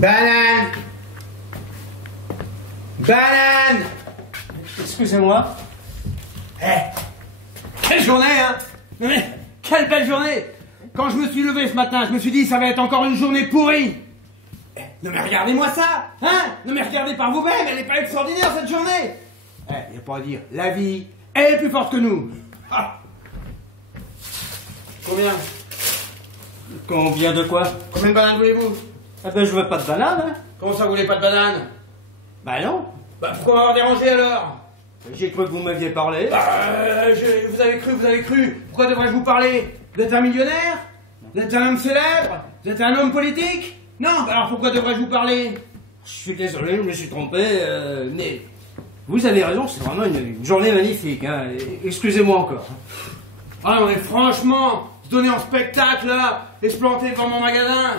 Banane! Banane! Excusez-moi. Quelle journée, hein? Mais quelle belle journée! Quand je me suis levé ce matin, je me suis dit ça va être encore une journée pourrie. Non mais regardez-moi ça, hein? Non mais regardez par vous-même, elle n'est pas extraordinaire cette journée. Il n'y a pas à dire, la vie, elle est plus forte que nous. Ah. Combien? Combien de quoi? Combien de bananes voulez-vous? Ah ben je veux pas de banane, hein. Comment ça vous voulez pas de bananes? Bah non. Bah pourquoi m'avoir dérangé alors? J'ai cru que vous m'aviez parlé. Vous avez cru. Pourquoi devrais-je vous parler? Vous êtes un millionnaire? Vous êtes un homme célèbre? Vous êtes un homme politique? Non, alors pourquoi devrais-je vous parler? Je suis désolé, je me suis trompé, mais vous avez raison, c'est vraiment une journée magnifique, hein. Excusez-moi encore. Ah non mais franchement, se donner en spectacle là, et se planter devant mon magasin.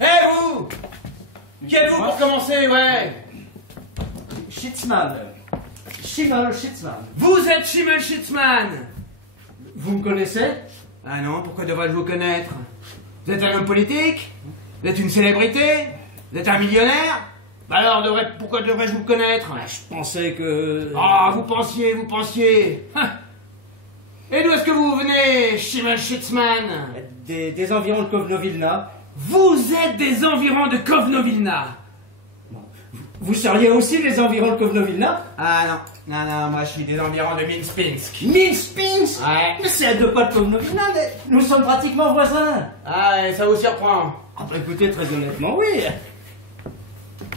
Vous! Qui êtes-vous pour commencer, ouais? Schitzman. Schimmel Schitzman. Vous êtes Schimmel Schitzman! Vous me connaissez? Ah non, pourquoi devrais-je vous connaître? Vous êtes un homme politique? Vous êtes une célébrité? Vous êtes un millionnaire? Bah alors, pourquoi devrais-je vous connaître? Je pensais que... Ah, vous pensiez. Et d'où est-ce que vous venez, Schimmel Schitzman? Des environs de Kovno-Vilna. Vous êtes des environs de Kovno-Vilna. Vous seriez aussi des environs de Kovno-Vilna? Ah non, moi je suis des environs de Minsk-Pinsk. Minsk-Pinsk? Ouais. Mais c'est à 2 pas de Kovno-Vilna, mais nous sommes pratiquement voisins. Ah, et ça vous surprend? Ah bah écoutez, très honnêtement, oui.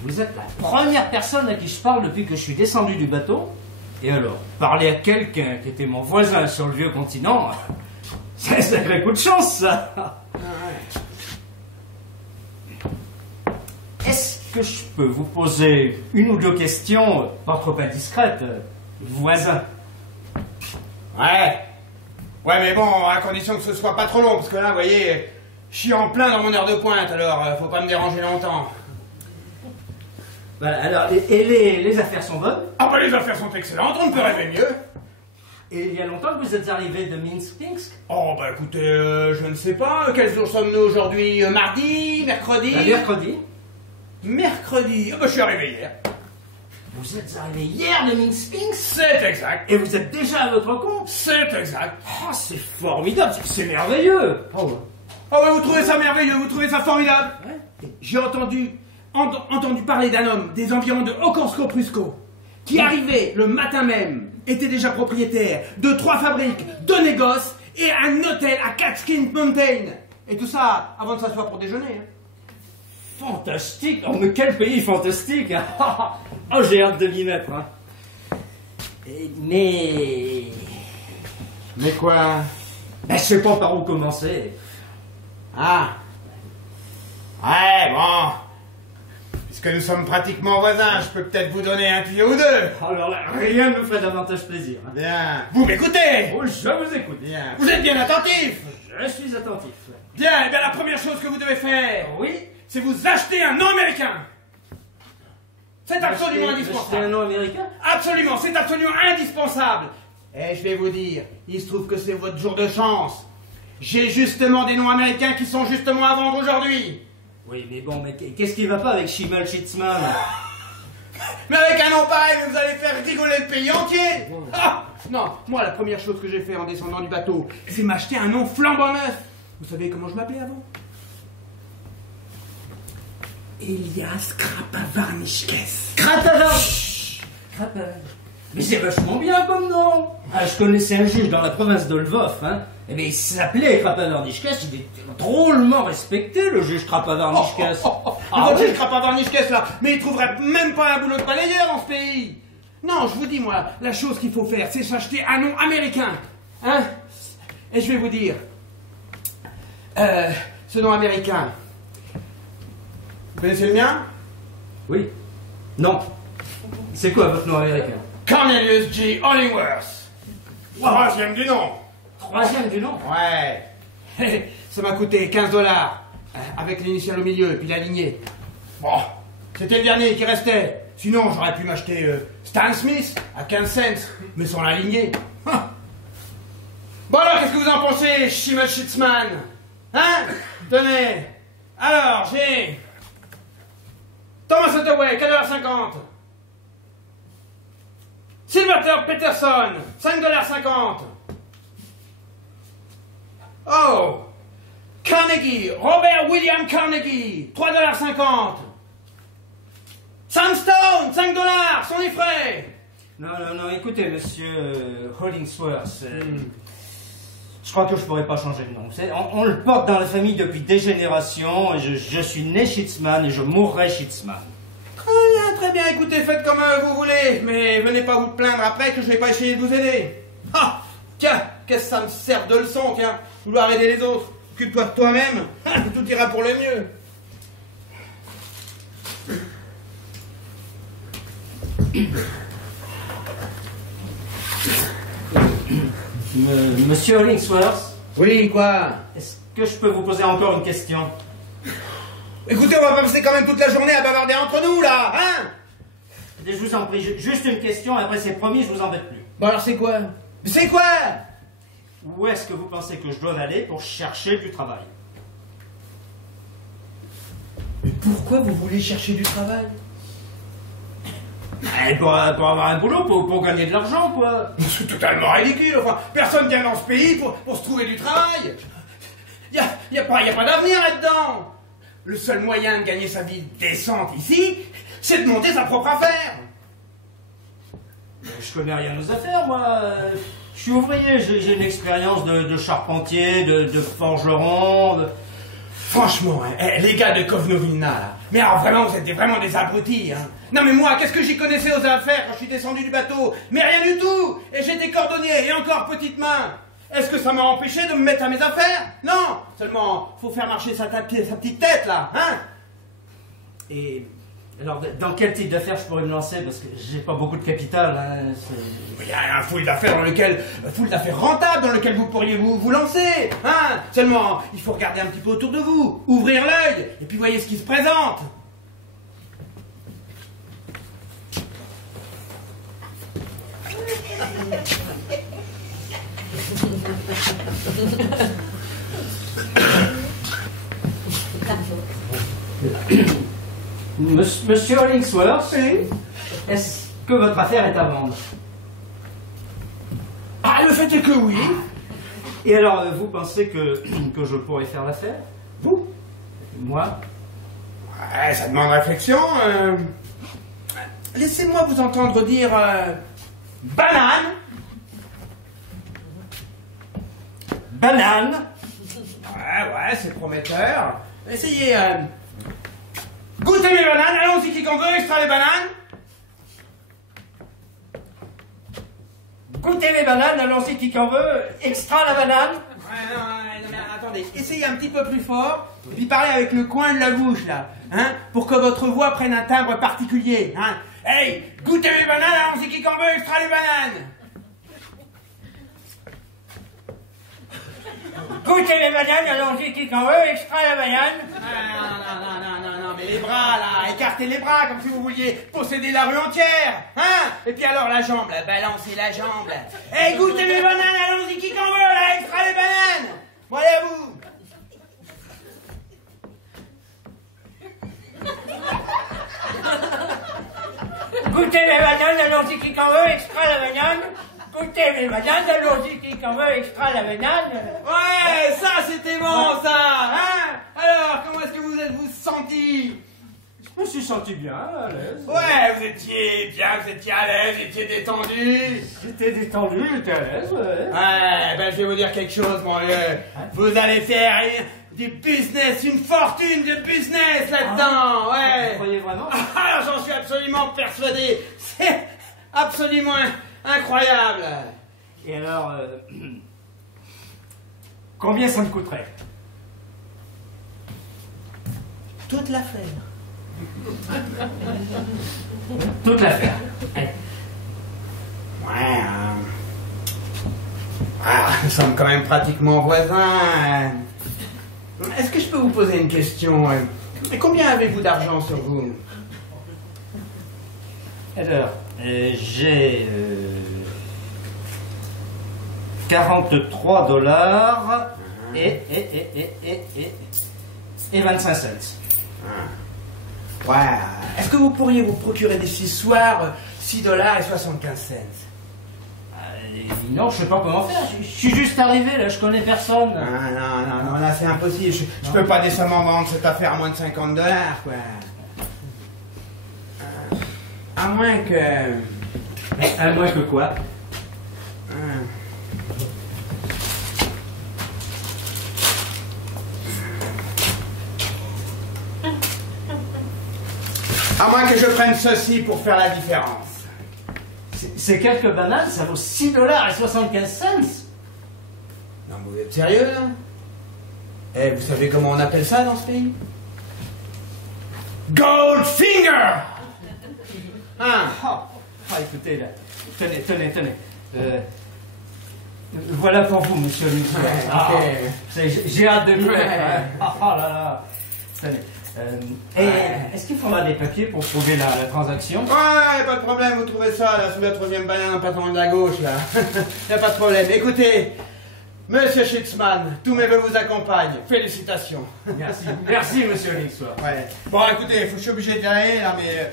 Vous êtes la première personne à qui je parle depuis que je suis descendu du bateau. Et alors, parler à quelqu'un qui était mon voisin sur le vieux continent, c'est un sacré coup de chance, ça. Est-ce que je peux vous poser une ou deux questions, pas trop indiscrètes, voisin? Ouais, mais bon, à condition que ce soit pas trop long, parce que là, vous voyez, je suis en plein dans mon heure de pointe, alors faut pas me déranger longtemps. Voilà, alors, et les affaires sont bonnes? Ah bah les affaires sont excellentes, on ne peut rêver mieux. Et il y a longtemps que vous êtes arrivé de Minsk-Pinsk? Oh bah écoutez, je ne sais pas, quel jour sommes-nous aujourd'hui? Mardi? Mercredi? Mercredi. Mercredi, ah bah je suis arrivé hier. Vous êtes arrivé hier de Minsk-Pinsk? C'est exact. Et vous êtes déjà à votre compte? C'est exact. Oh, c'est formidable, c'est merveilleux. Oh bah vous trouvez ça merveilleux, vous trouvez ça formidable? Ouais. J'ai entendu parler d'un homme des environs de Okorsko-Prusko qui arrivait le matin même, était déjà propriétaire de 3 fabriques, 2 négoces et un hôtel à Catskill Mountain. Et tout ça avant de s'asseoir pour déjeuner. Fantastique. Oh, mais quel pays fantastique. Oh, j'ai hâte de m'y mettre. Hein. Mais quoi? Ben, je sais pas par où commencer. Ah. Ouais, bon. Puisque nous sommes pratiquement voisins, je peux peut-être vous donner un tuyau ou deux. Alors là, rien ne me ferait davantage plaisir. Hein. Bien. Vous m'écoutez? Oh, je vous écoute. Bien. Vous êtes bien attentif? Je suis attentif. Bien, eh bien la première chose que vous devez faire, Oui. c'est vous acheter un nom américain. C'est absolument C'est un indispensable. nom américain? Absolument, c'est absolument indispensable. Et je vais vous dire, il se trouve que c'est votre jour de chance. J'ai justement des noms américains qui sont justement à vendre aujourd'hui. Oui, mais bon, mais qu'est-ce qui va pas avec Schimmel Schitzman? Mais avec un nom pareil, vous allez faire rigoler le pays entier. Ah, non, moi la première chose que j'ai fait en descendant du bateau, c'est m'acheter un nom flambant neuf. Vous savez comment je m'appelais avant? Elias Krapavarnichkes. Mais c'est vachement bien comme nom. Ah, je connaissais un juge dans la province de Lvov, hein. Eh bien, il s'appelait Krapavarnichkes, il était drôlement respecté, le juge Krapavarnichkes. Votre juge Krapavarnichkes là, mais il trouverait même pas un boulot de balayeur dans ce pays. Non, je vous dis moi, la chose qu'il faut faire, c'est s'acheter un nom américain. Hein? Et je vais vous dire, ce nom américain, vous connaissez le mien? Oui. Non. C'est quoi votre nom américain? Cornelius G. Hollingworth. Troisième du nom. Troisième du nom? Ouais. Ça m'a coûté $15, avec l'initiale au milieu et puis la lignée. Bon, c'était le dernier qui restait. Sinon, j'aurais pu m'acheter Stan Smith à 15 cents, mais sans la lignée. Bon alors, qu'est-ce que vous en pensez, Schimmel Schitzman? Hein? Tenez. Alors, j'ai Thomas Hathaway, $4,50. Sylvester Peterson, $5,50. Oh! Carnegie, Robert William Carnegie, $3,50. Sam Stone, $5, sans les frais. Non, écoutez, monsieur Hollingsworth, je crois que je pourrais pas changer de nom. On le porte dans la famille depuis des générations, et je suis né Schitzman et je mourrai Schitzman. Très bien, écoutez, faites comme vous voulez, mais venez pas vous plaindre après que je vais pas essayer de vous aider. Ah! Tiens, qu'est-ce que ça me sert de leçon, tiens, vouloir aider les autres. Occupe-toi de toi-même, tout ira pour le mieux. Monsieur Hollingsworth, Oui, quoi? est-ce que je peux vous poser encore une question? Écoutez, on va pas passer quand même toute la journée à bavarder entre nous, là, hein? Je vous en prie, juste une question, et après c'est promis, je vous embête plus. Bon alors c'est quoi? C'est quoi? Où est-ce que vous pensez que je dois aller pour chercher du travail? Mais pourquoi vous voulez chercher du travail? Pour avoir un boulot, pour gagner de l'argent, quoi. C'est totalement ridicule, enfin, personne vient dans ce pays pour se trouver du travail. Y a pas d'avenir là-dedans. Le seul moyen de gagner sa vie décente ici, c'est de monter sa propre affaire. Je connais rien aux affaires, moi. Je suis ouvrier, j'ai une expérience de charpentier, de forgeron. Franchement, hein, les gars de Kovnovilna, là. Mais alors vraiment, vous êtes vraiment des abrutis, hein. Non mais moi, qu'est-ce que j'y connaissais aux affaires quand je suis descendu du bateau? Mais rien du tout. Et j'étais cordonnier, et encore petite main. Est-ce que ça m'a empêché de me mettre à mes affaires? Non. Seulement, faut faire marcher sa petite tête, là, hein. Et alors, dans quel type d'affaires je pourrais me lancer? Parce que j'ai pas beaucoup de capital, hein. Il y a un full d'affaires rentables dans lequel vous pourriez vous lancer, hein. Seulement, il faut regarder un petit peu autour de vous, ouvrir l'œil, et puis voyez ce qui se présente. Monsieur Hollingsworth, Oui. est-ce que votre affaire est à vendre? Ah, le fait est que oui. Et alors, vous pensez que je pourrais faire l'affaire? Vous? Moi? Ouais, ça demande réflexion. Laissez-moi vous entendre dire banane. Banane? Ouais, c'est prometteur. Essayez. Goûtez mes bananes, allons-y qui qu'on veut, extra les bananes. Goûtez les bananes, allons-y qui qu'en veut, extra la banane. Ouais, non, mais attendez, essayez un petit peu plus fort, et puis parlez avec le coin de la bouche, là, hein, pour que votre voix prenne un timbre particulier, hein. Hey, goûtez mes bananes, allons-y qui qu'on veut, extra les bananes. Goûtez les bananes, allons-y, qui qu'en veut, extra la banane. Non, mais les bras, là, écartez les bras, comme si vous vouliez posséder la rue entière, hein. Et puis alors, la jambe, là, balancez la jambe, là. Eh, goûtez mes bananes, allons-y, qui qu'en veut, là, extra les bananes. Bon, allez à vous. Goûtez mes bananes, allons-y, qui qu'en veut, extra la banane. Goûtez mes bananes, allons-y, qui qu'en veut, extra la banane. Ouais, ça, c'était bon, ça, hein. Alors, comment est-ce que vous senti? Je me suis senti bien, à l'aise. Ouais, vous étiez bien, vous étiez à l'aise, vous étiez détendu. J'étais détendu, j'étais à l'aise, ouais. Ouais, ben je vais vous dire quelque chose, mon vieux. Vous allez faire du business, une fortune de business là-dedans, ouais. Vous croyez vraiment? Ah, j'en suis absolument persuadé. C'est absolument incroyable. Et alors, combien ça me coûterait? Toute l'affaire. Toute l'affaire. Ouais, nous sommes quand même pratiquement voisins. Est-ce que je peux vous poser une question? Combien avez-vous d'argent sur vous? Alors, j'ai 43 dollars et 25 cents. Ouais, est-ce que vous pourriez vous procurer d'ici ce soir 6 dollars et 75 cents? Non, je sais pas comment faire. Je suis juste arrivé, là, je connais personne. Non, là c'est impossible. Je peux pas décemment vendre cette affaire à moins de 50 dollars, quoi. À moins que... À moins que quoi? À moins que je prenne ceci pour faire la différence. Ces quelques bananes, ça vaut 6 dollars et 75 cents. Non, mais vous êtes sérieux, là? Eh, vous savez comment on appelle ça dans ce pays? Goldfinger! Hein? Écoutez, là. Tenez. Voilà pour vous, monsieur Luxor. Ok. J'ai hâte de vous. Ouais. Oh là là. Tenez. Est-ce qu'il faudra des papiers pour prouver la transaction? Ouais, pas de problème, vous trouvez ça, là, sous la troisième banane en partant de la gauche, là. Y a pas de problème. Écoutez, monsieur Schitzman, tous mes vœux vous accompagnent. Félicitations. Merci, monsieur Luxor. Ouais. Bon, écoutez, je suis obligé d'y aller, là, mais...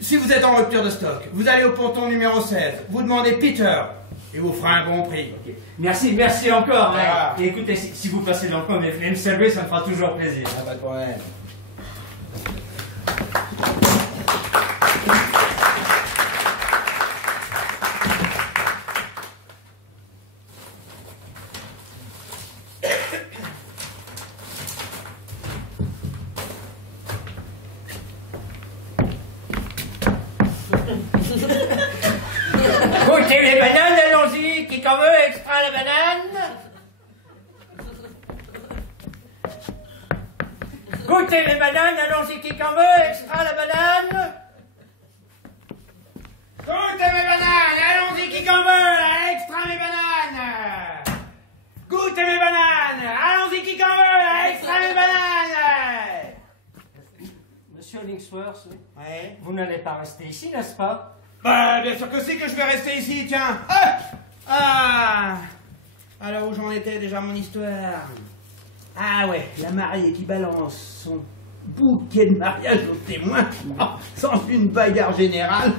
si vous êtes en rupture de stock, vous allez au ponton numéro 16, vous demandez Peter, et vous fera un bon prix. Okay. Merci encore. Ah. Et écoutez, si vous passez dans le coin, mais venez me saluer, ça me fera toujours plaisir. Pas de problème. Goûtez les bananes, allons-y, qui qu'en veut, extra la banane. Goûtez les bananes, allons-y, qui qu'en veut, extra la banane. Goûtez mes bananes, allons-y qui qu'en veut, extra mes bananes. Goûtez mes bananes, allons-y qui qu'en veut, extra mes bananes. Monsieur Linksworth, Ouais. vous n'allez pas rester ici, n'est-ce pas? Bah, bien sûr que si, que je vais rester ici, tiens. Alors où j'en étais déjà mon histoire? Ah ouais, la mariée qui balance son bouquet de mariage au témoin, sans une bagarre générale.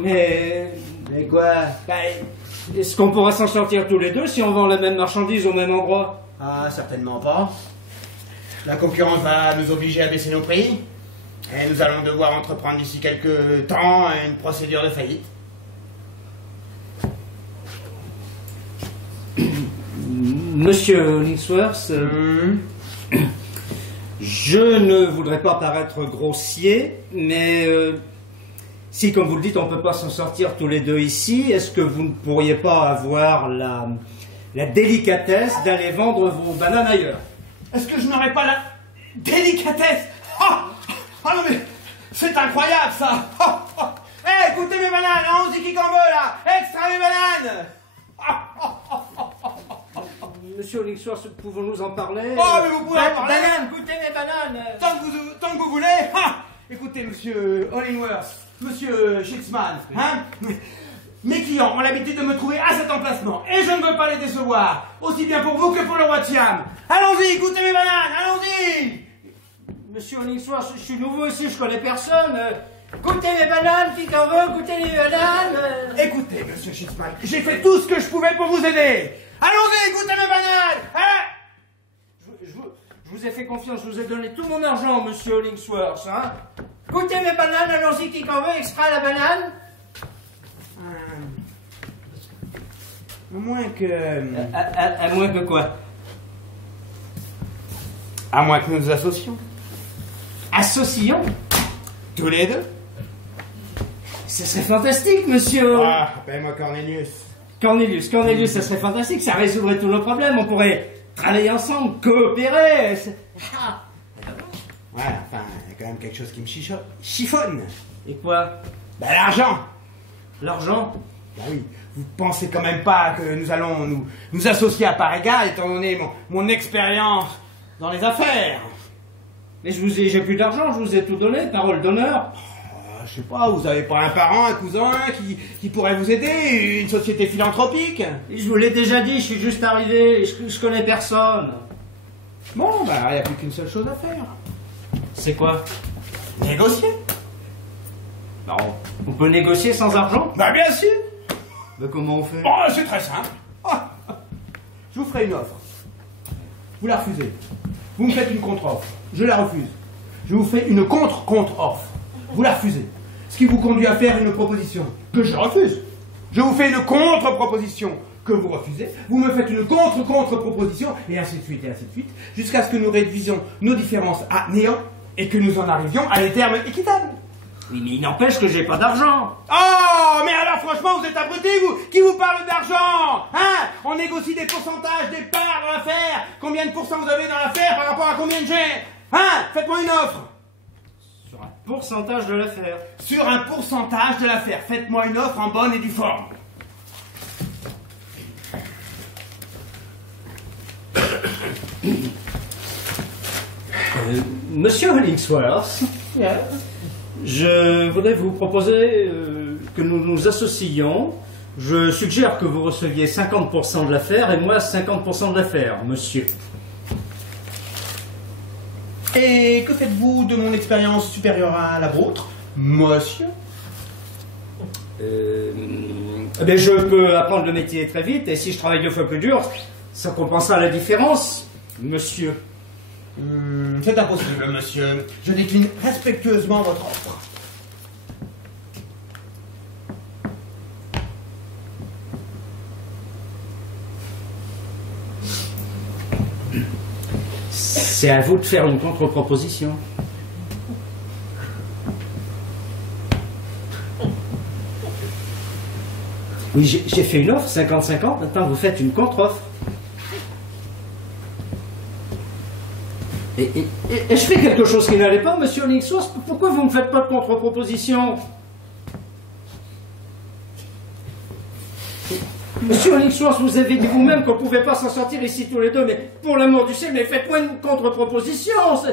Mais quoi? est-ce qu'on pourra s'en sortir tous les deux si on vend la même marchandise au même endroit? Ah, certainement pas. La concurrence va nous obliger à baisser nos prix. Et nous allons devoir entreprendre d'ici quelques temps une procédure de faillite. Monsieur Linksworth, je ne voudrais pas paraître grossier, mais si, comme vous le dites, on ne peut pas s'en sortir tous les deux ici, est-ce que vous ne pourriez pas avoir la délicatesse d'aller vendre vos bananes ailleurs? Est-ce que je n'aurais pas la délicatesse? Ah non mais, c'est incroyable ça. Eh, écoutez mes bananes, allons-y qui qu'en veut là. Extra mes bananes. Monsieur Hollingsworth, pouvons-nous en parler? Oh, mais vous pouvez en parler. Bananes, goûtez mes bananes. Tant que vous voulez. Ah, écoutez, monsieur Hollingworth, monsieur Schitzman, hein, mes clients ont l'habitude de me trouver à cet emplacement et je ne veux pas les décevoir, aussi bien pour vous que pour le roi de Siam. Allons-y, goûtez mes bananes, allons-y. Monsieur Hollingsworth, je suis nouveau ici, je connais personne. Goûtez mes bananes, qui qu'en veut, goûtez les bananes. Écoutez, monsieur Schitzman, j'ai fait tout ce que je pouvais pour vous aider. Allons-y, goûtez mes bananes, hein. Je vous ai fait confiance, je vous ai donné tout mon argent, monsieur Hollingsworth, hein. Goûtez mes bananes, allons-y, qui qu'en veut, extra la banane. À moins que... À moins que quoi? À moins que nous nous associons. Associons? Tous les deux. Ce serait fantastique, monsieur. Ah, appelle-moi Cornelius. Cornelius, ça serait fantastique, ça résoudrait tous nos problèmes, on pourrait travailler ensemble, coopérer. Ah. Ouais, enfin, il y a quand même quelque chose qui me chiffonne. Et quoi? Bah, l'argent. L'argent? Bah oui, vous pensez quand même pas que nous allons nous associer à part égale, étant donné mon expérience dans les affaires. Mais j'ai plus d'argent, je vous ai tout donné, parole d'honneur. Je sais pas, vous avez pas un parent, un cousin qui pourrait vous aider, une société philanthropique? Et je vous l'ai déjà dit, je suis juste arrivé, je connais personne. Bon, bah, il n'y a plus qu'une seule chose à faire. C'est quoi? Négocier. Non, on peut négocier sans argent? Bah, bien sûr. Mais comment on fait? Oh, c'est très simple. Je vous ferai une offre. Vous la refusez. Vous me faites une contre-offre. Je la refuse. Je vous fais une contre-offre. Vous la refusez. Ce qui vous conduit à faire une proposition que je refuse. Je vous fais une contre-proposition que vous refusez. Vous me faites une contre-proposition, et ainsi de suite, jusqu'à ce que nous réduisions nos différences à néant et que nous en arrivions à des termes équitables. Oui, mais il n'empêche que j'ai pas d'argent. Oh, mais alors franchement, vous êtes abrutis, vous. Qui vous parle d'argent? Hein? On négocie des pourcentages, des parts dans l'affaire. Combien de pourcents vous avez dans l'affaire par rapport à combien de j'ai? Hein? Faites-moi une offre. Sur un pourcentage de l'affaire. Sur un pourcentage de l'affaire. Faites-moi une offre en bonne et due forme. Monsieur Hollingsworth, je voudrais vous proposer que nous nous associons. Je suggère que vous receviez 50% de l'affaire et moi 50% de l'affaire, monsieur. Et que faites-vous de mon expérience supérieure à la vôtre, monsieur? Ben je peux apprendre le métier très vite et si je travaille 2 fois plus dur, ça compensera la différence, monsieur. C'est impossible, monsieur. Je décline respectueusement votre offre. C'est à vous de faire une contre-proposition. Oui, j'ai fait une offre, 50-50, maintenant vous faites une contre-offre. Et je fais quelque chose qui n'allait pas, monsieur Hollingsworth, pourquoi vous ne me faites pas de contre-proposition? Monsieur Hollingsworth, vous avez dit vous-même qu'on ne pouvait pas s'en sortir ici tous les deux, mais pour l'amour du ciel, mais faites-moi une contre-proposition. Goûtez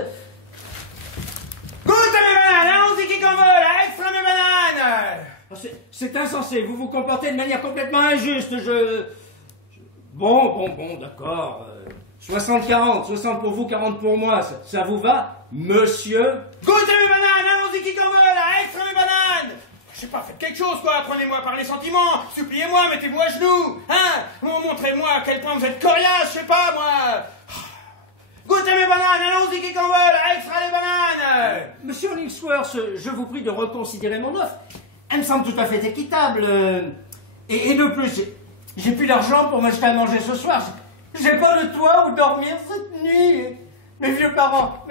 mes bananes, allons-y qui qu'en veut, là, extra mes bananes. C'est insensé, vous vous comportez de manière complètement injuste, Bon, d'accord. 60-40, 60 pour vous, 40 pour moi, ça vous va, monsieur? Goûtez mes bananes, allons-y qui qu'en veut, là, extra mes bananes. Je sais pas, faites quelque chose, quoi, prenez-moi par les sentiments, suppliez-moi, mettez-vous à genoux, hein. Montrez-moi à quel point vous êtes coriace, je sais pas, moi. Goûtez mes bananes, allons-y qui qu'en veut, là, extra les bananes. Monsieur Hollingsworth, je vous prie de reconsidérer mon offre. Elle me semble tout à fait équitable. Et de plus, j'ai plus d'argent pour m'acheter à manger ce soir. J'ai pas de toit où dormir cette nuit. Mes vieux parents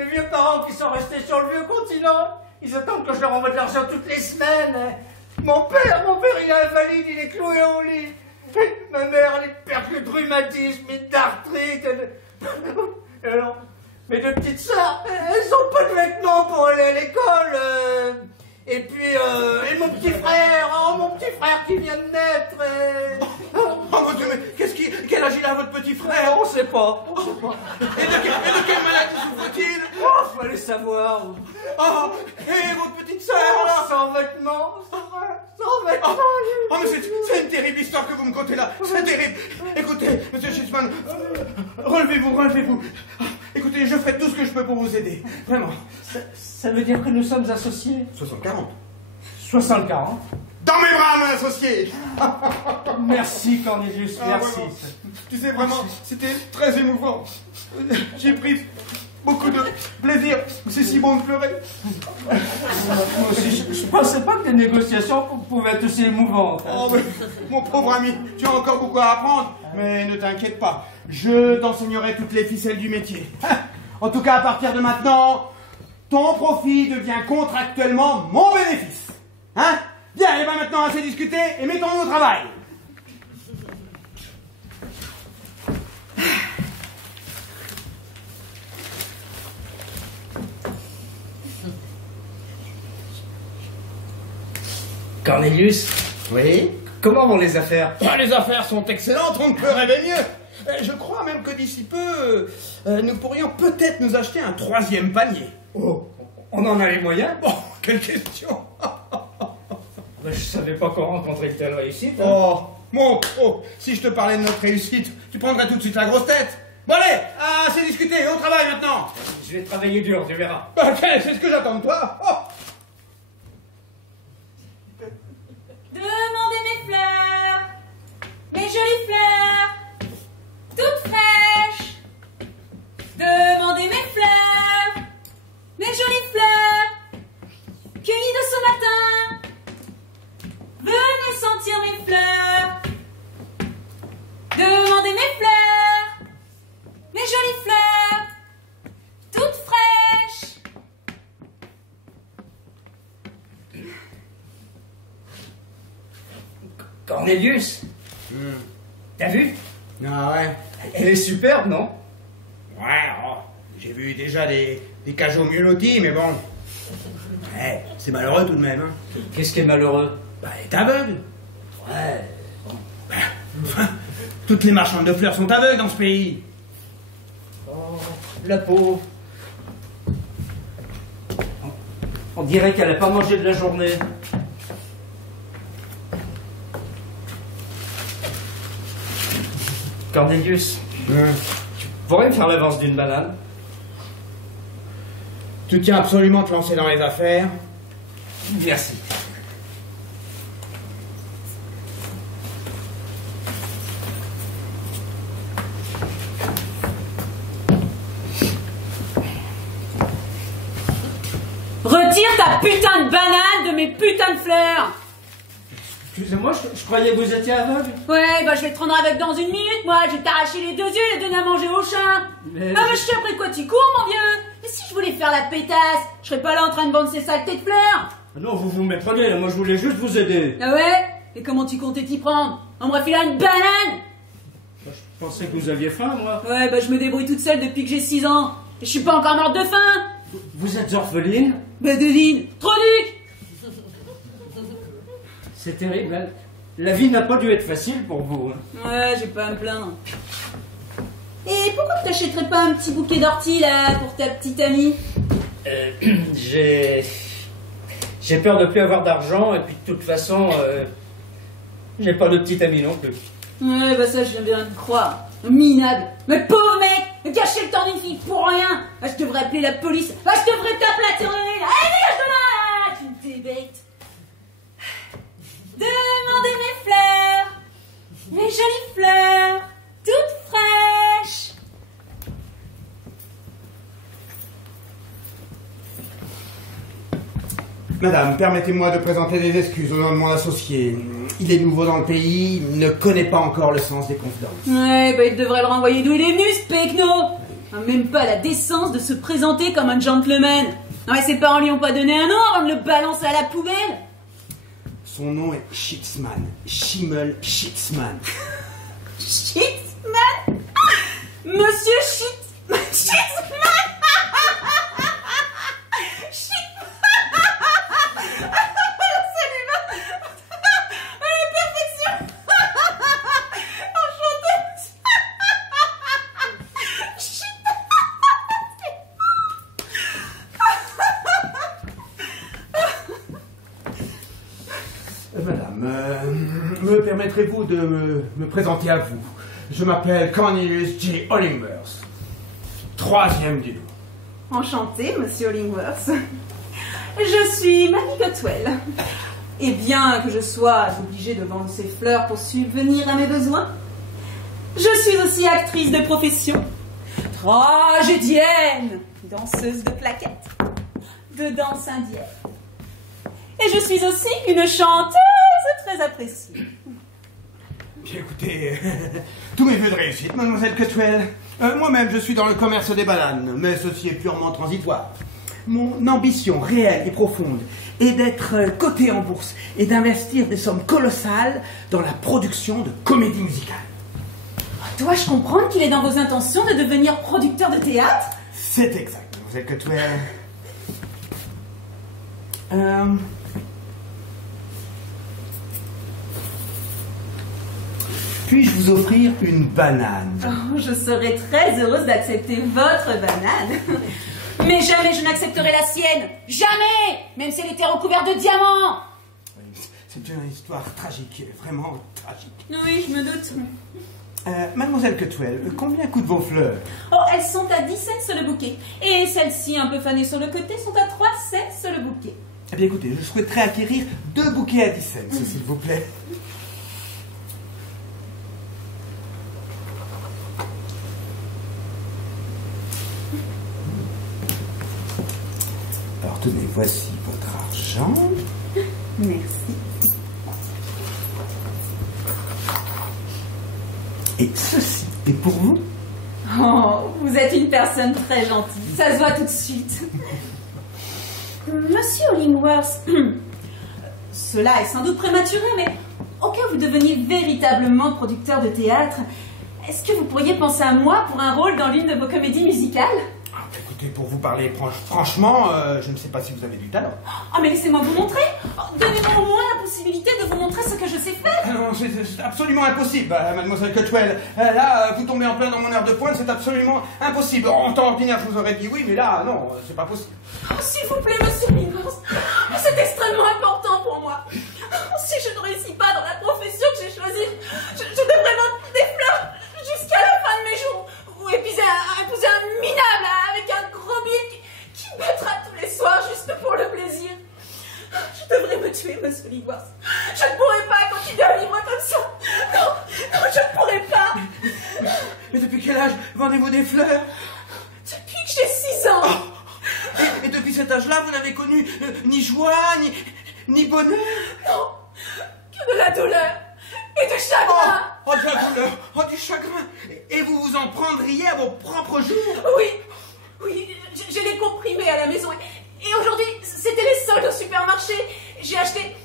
qui sont restés sur le vieux continent, ils attendent que je leur envoie de l'argent toutes les semaines. Mon père, il est invalide, il est cloué au lit. Ma mère, elle est perdue de rhumatisme et d'arthrite. Alors, mes 2 petites sœurs, elles ont pas de vêtements pour aller à l'école. Et puis, et mon petit frère qui vient de naître. Oh mon Dieu, mais qu'est-ce quel âge il a votre petit frère? On sait pas. Et de quelle maladie souffre-t-il? Oh, fallait savoir. Oh, et votre petite sœur là? Sans vêtements, sans vêtements. Oh, mais c'est une terrible histoire que vous me contez là. C'est terrible. Écoutez, monsieur Schitzman, relevez-vous, relevez-vous. Écoutez, je ferai tout ce que je peux pour vous aider. Vraiment. Ça veut dire que nous sommes associés? 60-40. 60-40. Dans mes bras, mon associé. Merci Cornelius, merci. Vraiment. Tu sais, vraiment, c'était très émouvant. J'ai pris beaucoup de plaisir. C'est si bon de pleurer. Moi aussi, je pensais pas que les négociations pouvaient être aussi émouvantes. Oh, mais, mon pauvre ami, tu as encore beaucoup à apprendre. Mais ne t'inquiète pas, je t'enseignerai toutes les ficelles du métier. En tout cas, à partir de maintenant, ton profit devient contractuellement mon bénéfice. Hein? Bien, il va maintenant assez discuter et mettons-nous au travail. Cornelius, Oui? comment vont les affaires? Les affaires sont excellentes, on ne peut rêver mieux. Je crois même que d'ici peu, nous pourrions peut-être nous acheter un 3e panier. Oh, on en a les moyens? Oh, quelle question! Je savais pas qu'on rencontrait une telle réussite. Oh, mon pauvre, si je te parlais de notre réussite, tu prendrais tout de suite la grosse tête. Bon allez, c'est discuté, au travail maintenant. Je vais travailler dur, tu verras. Bah, c'est ce que j'attends de toi. Oh. Demandez mes fleurs, mes jolies fleurs, toutes fraîches. Demandez mes fleurs, mes jolies fleurs, cueillies de ce matin. Venez sentir mes fleurs. Demandez mes fleurs, mes jolies fleurs, toutes fraîches. Cornelius, t'as vu? Ah ouais. Elle est superbe, non? Ouais, oh, j'ai vu déjà des cajots mieux lotis, mais bon. Ouais, c'est malheureux tout de même. Hein. Qu'est-ce qui est malheureux? Bah, elle est aveugle. Ouais. Enfin, toutes les marchandes de fleurs sont aveugles dans ce pays. Oh, la pauvre. On dirait qu'elle n'a pas mangé de la journée. Cornelius, tu pourrais me faire l'avance d'une banane? Tu tiens absolument à te lancer dans les affaires. Merci. Retire ta putain de banane de mes putains de fleurs. Excusez-moi, je croyais que vous étiez aveugle. Ouais, bah je vais te rendre avec dans une minute, moi. Je vais t'arracher les 2 yeux et les donner à manger au chat. Mais- Ah, mais je sais après quoi tu cours, mon vieux. Mais si je voulais faire la pétasse, je serais pas là en train de vendre ces saletés de fleurs. Non, vous vous méprenez, là. Moi je voulais juste vous aider. Ah ouais? Et comment tu comptais t'y prendre? On me refiler une banane? Je pensais que vous aviez faim, moi. Ouais, bah je me débrouille toute seule depuis que j'ai 6 ans. Et je suis pas encore morte de faim. Vous êtes orpheline? Bah devine, trop duc. C'est terrible, hein. La vie n'a pas dû être facile pour vous. Hein. Ouais, j'ai pas à me plaindre. Et pourquoi tu t'achèterais pas un petit bouquet d'orties, là, pour ta petite amie? J'ai peur de plus avoir d'argent, et puis de toute façon, j'ai pas de petite amie non plus. Ouais, bah ça, je viens bien de croire. Minable. Mais pauvre mec, gâcher le temps d'une fille pour rien. Ah, je devrais appeler la police. Ah, je devrais t'aplatir le nez. Allez, dégage de là. Tu me débêtes. Demandez mes fleurs, mes jolies fleurs, toutes fraîches. Madame, permettez-moi de présenter des excuses au nom de mon associé. Il est nouveau dans le pays, il ne connaît pas encore le sens des confidences. Ouais, bah il devrait le renvoyer d'où il est venu, ce pecno. Ah, même pas la décence de se présenter comme un gentleman. Ouais, ses parents lui ont pas donné un nom avant de le balancer à la poubelle. Son nom est Schitzman. Schimmel Schitzman. Schitzman? Monsieur Schitzman? Me permettrez-vous de me présenter à vous? Je m'appelle Cornelius J. Hollingworth. 3e du nom. Enchantée, monsieur Hollingworth. Je suis Mamie Cotwell. Et bien que je sois obligée de vendre ces fleurs pour subvenir à mes besoins, je suis aussi actrice de profession, tragédienne, danseuse de plaquettes, de danse indienne. Et je suis aussi une chanteuse très appréciée. Bien écoutez, tous mes vœux de réussite, mademoiselle Cotwell. Moi-même, je suis dans le commerce des bananes, mais ceci est purement transitoire. Mon ambition réelle et profonde est d'être coté en bourse et d'investir des sommes colossales dans la production de comédies musicales. Dois-je comprendre qu'il est dans vos intentions de devenir producteur de théâtre? C'est exact, mademoiselle Cotwell. Puis-je vous offrir une banane? Oh, je serais très heureuse d'accepter votre banane. Mais jamais je n'accepterai la sienne. Jamais! Même si elle était recouverte de diamants. C'est une histoire tragique, vraiment tragique. Oui, je me doute. Mademoiselle Cotwell, combien coûtent vos fleurs? Oh, elles sont à 10 cents sur le bouquet. Et celles-ci, un peu fanées sur le côté, sont à 3 cents sur le bouquet. Eh bien écoutez, je souhaiterais acquérir 2 bouquets à 10 cents, s'il vous plaît. Alors tenez, voici votre argent. Merci. Et ceci est pour vous. Oh, vous êtes une personne très gentille. Ça se voit tout de suite. Monsieur Hollingworth, cela est sans doute prématuré, mais au cas où vous deveniez véritablement producteur de théâtre, est-ce que vous pourriez penser à moi pour un rôle dans l'une de vos comédies musicales? Écoutez, pour vous parler franchement, je ne sais pas si vous avez du talent. Ah, mais laissez-moi vous montrer. Donnez-moi au moins la possibilité de vous montrer ce que je sais faire. Ah non, c'est absolument impossible, mademoiselle Cotwell. Là, vous tombez en plein dans mon heure de pointe, c'est absolument impossible. En temps ordinaire, je vous aurais dit oui, mais là, non, c'est pas possible. Oh, s'il vous plaît, monsieur Hollingworth, c'est extrêmement important pour moi. Si je ne réussis pas dans la profession que j'ai choisie, je devrais vendre des fleurs jusqu'à la fin de mes jours. Ou épouser un minable avec un gros bic qui me battra tous les soirs juste pour le plaisir. Je devrais me tuer, monsieur Hollingworth. Je ne pourrais pas continuer à vivre comme ça. Non, je ne pourrais pas. Mais depuis quel âge vendez-vous des fleurs? Depuis que j'ai 6 ans. Et depuis cet âge-là, vous n'avez connu ni joie, ni bonheur? Non, que de la douleur et du chagrin. Oh, de la douleur, oh, du chagrin. Et vous vous en prendriez à vos propres jours? Oui, j'ai les comprimés à la maison. Et aujourd'hui, c'était les soldes au supermarché. J'ai acheté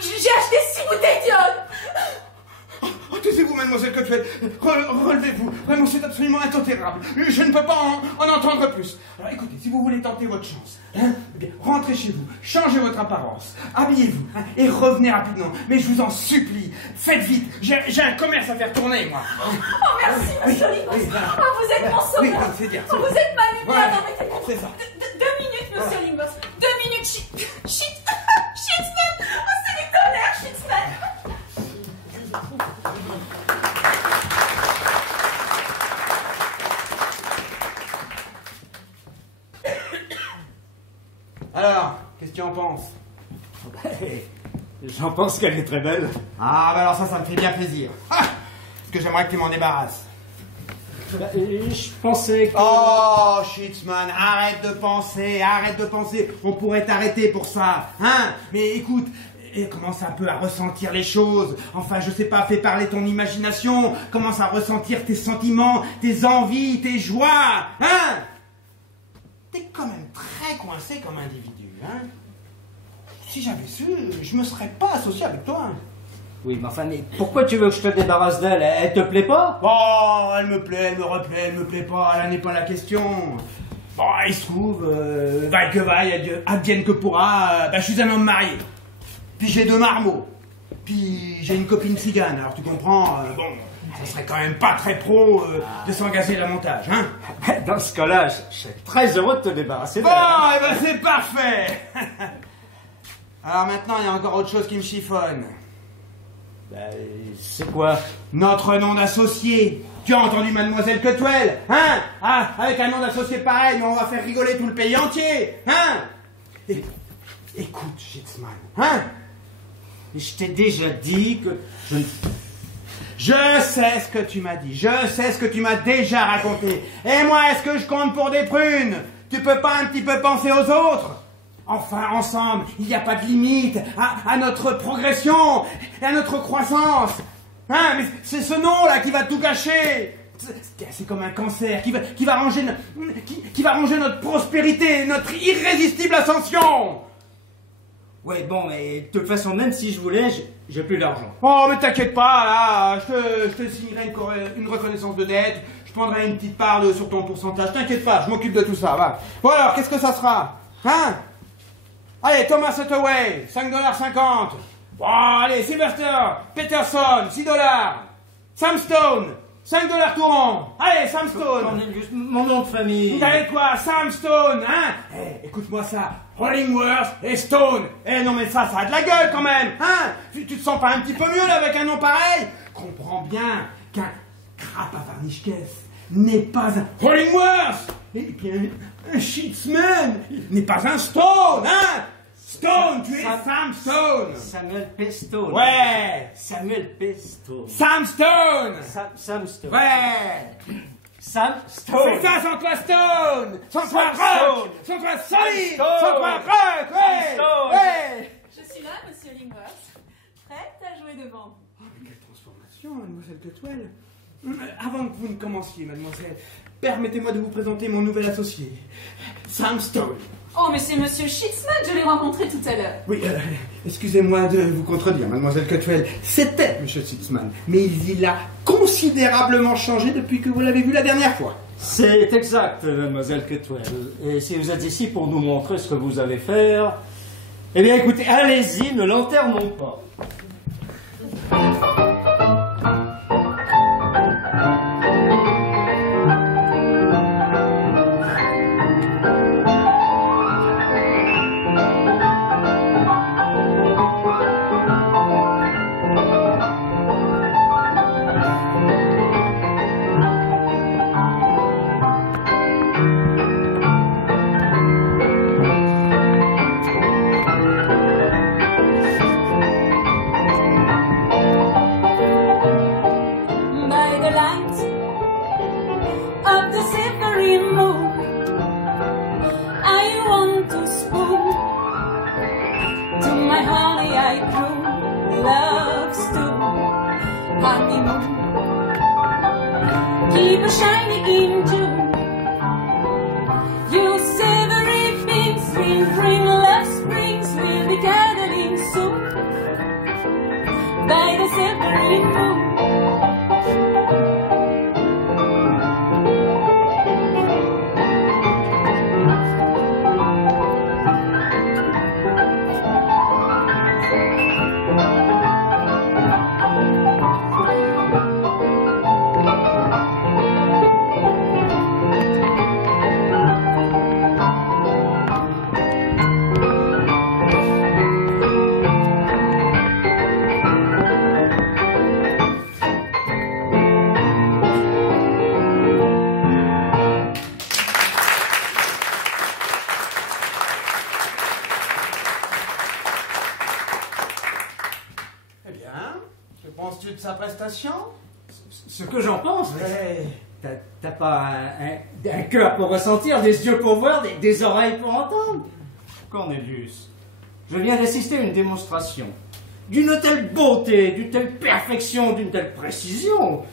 6 bouteilles d'iode. Oh, taisez-vous, mademoiselle Cotwell. Relevez-vous. Vraiment, c'est absolument intolérable. Je ne peux pas en entendre plus. Alors, écoutez, si vous voulez tenter votre chance, eh bien, rentrez chez vous, changez votre apparence, habillez-vous, et revenez rapidement. Mais je vous en supplie, faites vite. J'ai un commerce à faire tourner, moi. Oh, merci, monsieur Hollingworth. Oh, vous êtes mon sauveur. Oui, c'est bien. Oh, vous êtes ma lumière. Voilà, Non, mais c'est ça. 2 minutes, monsieur Hollingworth. 2 minutes. Shitsman. Oh, c'est du tonnerre, Shitsman. Alors, qu'est-ce que tu en penses? J'en pense qu'elle est très belle. Ah, bah alors ça me fait bien plaisir. Ah, parce que j'aimerais que tu m'en débarrasses. Je pensais que... Oh, Schitzman, arrête de penser. On pourrait t'arrêter pour ça, hein? Mais écoute, commence un peu à ressentir les choses. Enfin, je sais pas, fais parler ton imagination. Commence à ressentir tes sentiments, tes envies, tes joies, hein? T'es quand même très coincé comme individu, hein? Si j'avais su, je me serais pas associé avec toi. Oui, mais enfin, mais pourquoi tu veux que je te débarrasse d'elle? Elle te plaît pas? Oh, elle me plaît, elle me replaît, elle me plaît pas, là n'est pas la question. Bon, il se trouve, vaille que vaille, advienne que pourra, je suis un homme marié. Puis j'ai 2 marmots. Puis j'ai une copine cigane, alors tu comprends, bon, ça serait quand même pas très pro de s'engager la montage, hein? Dans ce cas-là, je serais très heureux de te débarrasser d'elle. Bon, et ben c'est parfait. Alors maintenant, il y a encore autre chose qui me chiffonne. C'est quoi? Notre nom d'associé. Tu as entendu Mademoiselle Cutwell, hein? Ah, avec un nom d'associé pareil, mais on va faire rigoler tout le pays entier, hein? Écoute, Schlitzmann, hein? Je t'ai déjà dit que je ne... Je sais ce que tu m'as dit, je sais ce que tu m'as déjà raconté. Et moi, est-ce que je compte pour des prunes? Tu peux pas un petit peu penser aux autres? Enfin, ensemble, il n'y a pas de limite à notre progression et à notre croissance. Hein, mais c'est ce nom-là qui va tout gâcher. C'est comme un cancer qui va ranger notre prospérité, notre irrésistible ascension. Ouais, bon, mais de toute façon, même si je voulais, j'ai plus d'argent. Oh, mais t'inquiète pas, là, je te signerai une reconnaissance de dette, je prendrai une petite part sur ton pourcentage, t'inquiète pas, je m'occupe de tout ça, va. Bon alors, qu'est-ce que ça sera? Hein? Allez, Thomas Hathaway, $5,50. Bon, allez, Sylvester Peterson, $6. Sam Stone, $5 tout rond. Allez, Sam Stone. Cornelius, mon nom de famille. Vous savez quoi, Sam Stone, hein? Eh, écoute-moi ça. Hollingworth et Stone. Eh non mais ça a de la gueule quand même, hein? Tu te sens pas un petit peu mieux là avec un nom pareil? Comprends bien qu'un crap à varnish-caisse n'est pas un Hollingworth. Et puis un Schlitzmann n'est pas un Stone, hein? Stone, tu es Sam Stone. Samuel P. Stone. Ouais. Samuel P. Stone. Sam Stone. Sam Stone. Ouais. Sam Stone. C'est ça, sans toi Stone. Sans toi rock. Sans toi solide. Sans toi rock. Ouais. Ouais. Je suis là, monsieur Hollingworth, prête à jouer devant vous. Oh, mais quelle transformation, mademoiselle Cutwell. Avant que vous ne commenciez, mademoiselle, permettez-moi de vous présenter mon nouvel associé, Sam Stone. Oh, mais c'est monsieur Schlitzmann, je l'ai rencontré tout à l'heure. Oui, excusez-moi de vous contredire, mademoiselle Cutwell. C'était monsieur Schlitzmann, mais il a considérablement changé depuis que vous l'avez vu la dernière fois. C'est exact, mademoiselle Cutwell. Et si vous êtes ici pour nous montrer ce que vous allez faire, eh bien écoutez, allez-y, ne l'enternons pas. De sa prestation? Ce que j'en pense, ouais. T'as pas un cœur pour ressentir, des yeux pour voir, des oreilles pour entendre? Cornelius, je viens d'assister à une démonstration d'une telle beauté, d'une telle perfection, d'une telle précision,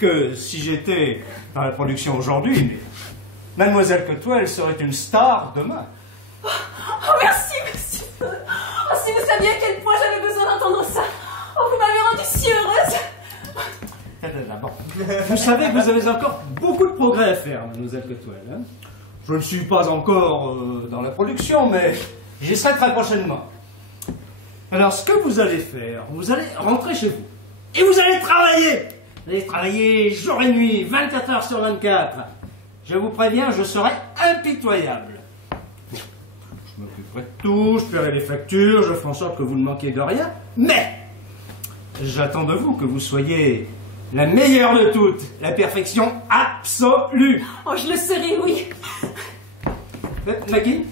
que si j'étais dans la production aujourd'hui, mademoiselle Cutwell serait une star demain. Oh, merci, monsieur. Oh, si vous saviez à quel point j'avais besoin d'entendre ça. Oh, vous m'avez rendue si heureuse. Bon. Vous savez que vous avez encore beaucoup de progrès à faire, mademoiselle Cutwell. Hein? Je ne suis pas encore dans la production, mais j'y serai très prochainement. Alors, ce que vous allez faire, vous allez rentrer chez vous. Et vous allez travailler. Vous allez travailler jour et nuit, 24 heures sur 24. Je vous préviens, je serai impitoyable. Bon, je m'occuperai de tout, je paierai les factures, je ferai en sorte que vous ne manquiez de rien. Mais j'attends de vous que vous soyez la meilleure de toutes, la perfection absolue. Oh, je le serai, oui. Maggie?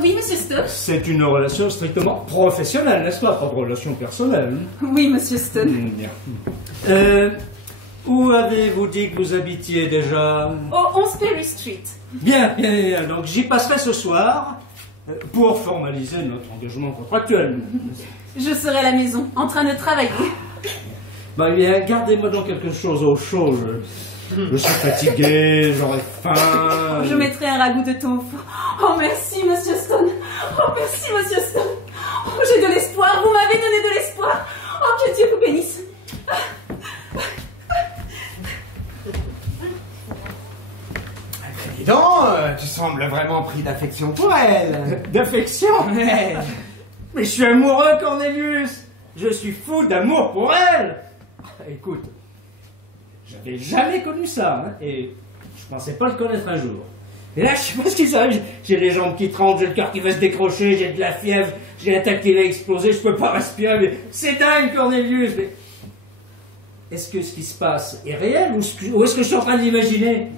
Oui, monsieur Stone. C'est une relation strictement professionnelle, n'est-ce pas? Pas de relation personnelle. Oui, monsieur Stone. Bien. Où avez-vous dit que vous habitiez déjà? Au 11 Perry Street. Bien, bien. Donc j'y passerai ce soir pour formaliser notre engagement contractuel. Je serai à la maison, en train de travailler. Bah bien, gardez-moi donc quelque chose au chaud. Je suis fatigué, j'aurai faim. Je mettrai un ragoût de tofu. Oh, merci, monsieur Stone. Oh, merci, monsieur Stone. Oh, j'ai de l'espoir. Vous m'avez donné de l'espoir. Oh, que Dieu vous bénisse. Dis donc, tu sembles vraiment pris d'affection pour elle. D'affection? Ouais. Mais je suis amoureux, Cornelius. Je suis fou d'amour pour elle. Écoute, j'avais jamais connu ça, hein, et je pensais pas le connaître un jour. Et là, je sais pas ce qui s'arrive. J'ai les jambes qui tremblent, j'ai le cœur qui va se décrocher, j'ai de la fièvre, j'ai la tête qui va exploser, je peux pas respirer. Mais c'est dingue, Cornelius. Mais est-ce que ce qui se passe est réel ou est-ce que je suis en train de l'imaginer?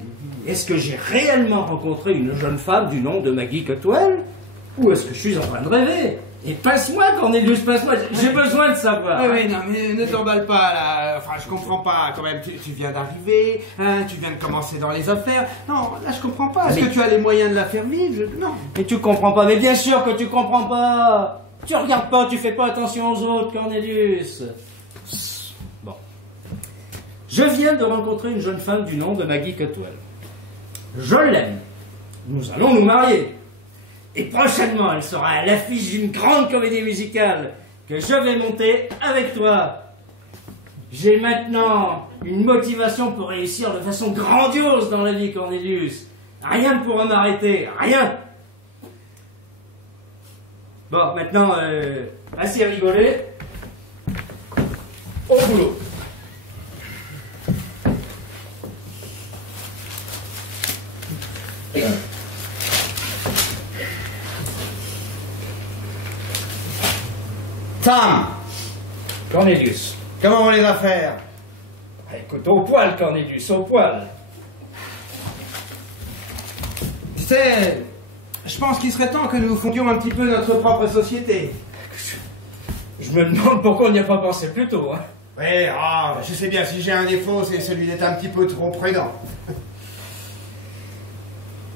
Est-ce que j'ai réellement rencontré une jeune femme du nom de Maggie Cotwell? Ou est-ce que je suis en train de rêver? Et passe-moi, Cornelius, passe-moi, j'ai besoin de savoir. Oui, non, mais ne t'emballe pas, là. Enfin, je comprends pas, quand même. Tu viens d'arriver, hein, tu viens de commencer dans les affaires. Non, là, je comprends pas. Est-ce que tu as les moyens de la faire vivre? Non. Mais tu comprends pas, mais bien sûr que tu comprends pas. Tu regardes pas, tu fais pas attention aux autres, Cornelius. Bon. Je viens de rencontrer une jeune femme du nom de Maggie Cotwell. Je l'aime. Nous allons nous marier. Et prochainement, elle sera à l'affiche d'une grande comédie musicale que je vais monter avec toi. J'ai maintenant une motivation pour réussir de façon grandiose dans la vie, Cornelius. Rien ne pourra m'arrêter, rien. Bon, maintenant, assez rigolé. Au boulot. Sam, Cornelius. comment vont les affaires? Écoute, au poil, Cornelius, au poil. Tu sais, je pense qu'il serait temps que nous fondions un petit peu notre propre société. Je me demande pourquoi on n'y a pas pensé plus tôt, hein. Oui, je sais bien, si j'ai un défaut, c'est celui d'être un petit peu trop prudent.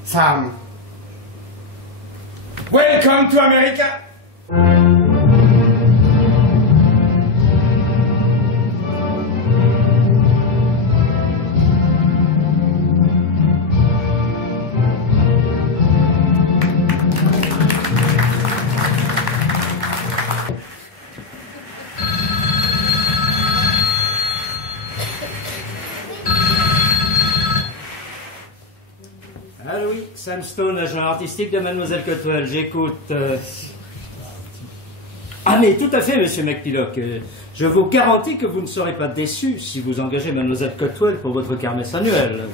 Sam, welcome to America! Allô, oui, Sam Stone, agent artistique de Mademoiselle Cotwell, j'écoute. Ah mais tout à fait, monsieur McPillock. Je vous garantis que vous ne serez pas déçu si vous engagez Mademoiselle Cotwell pour votre kermesse annuelle.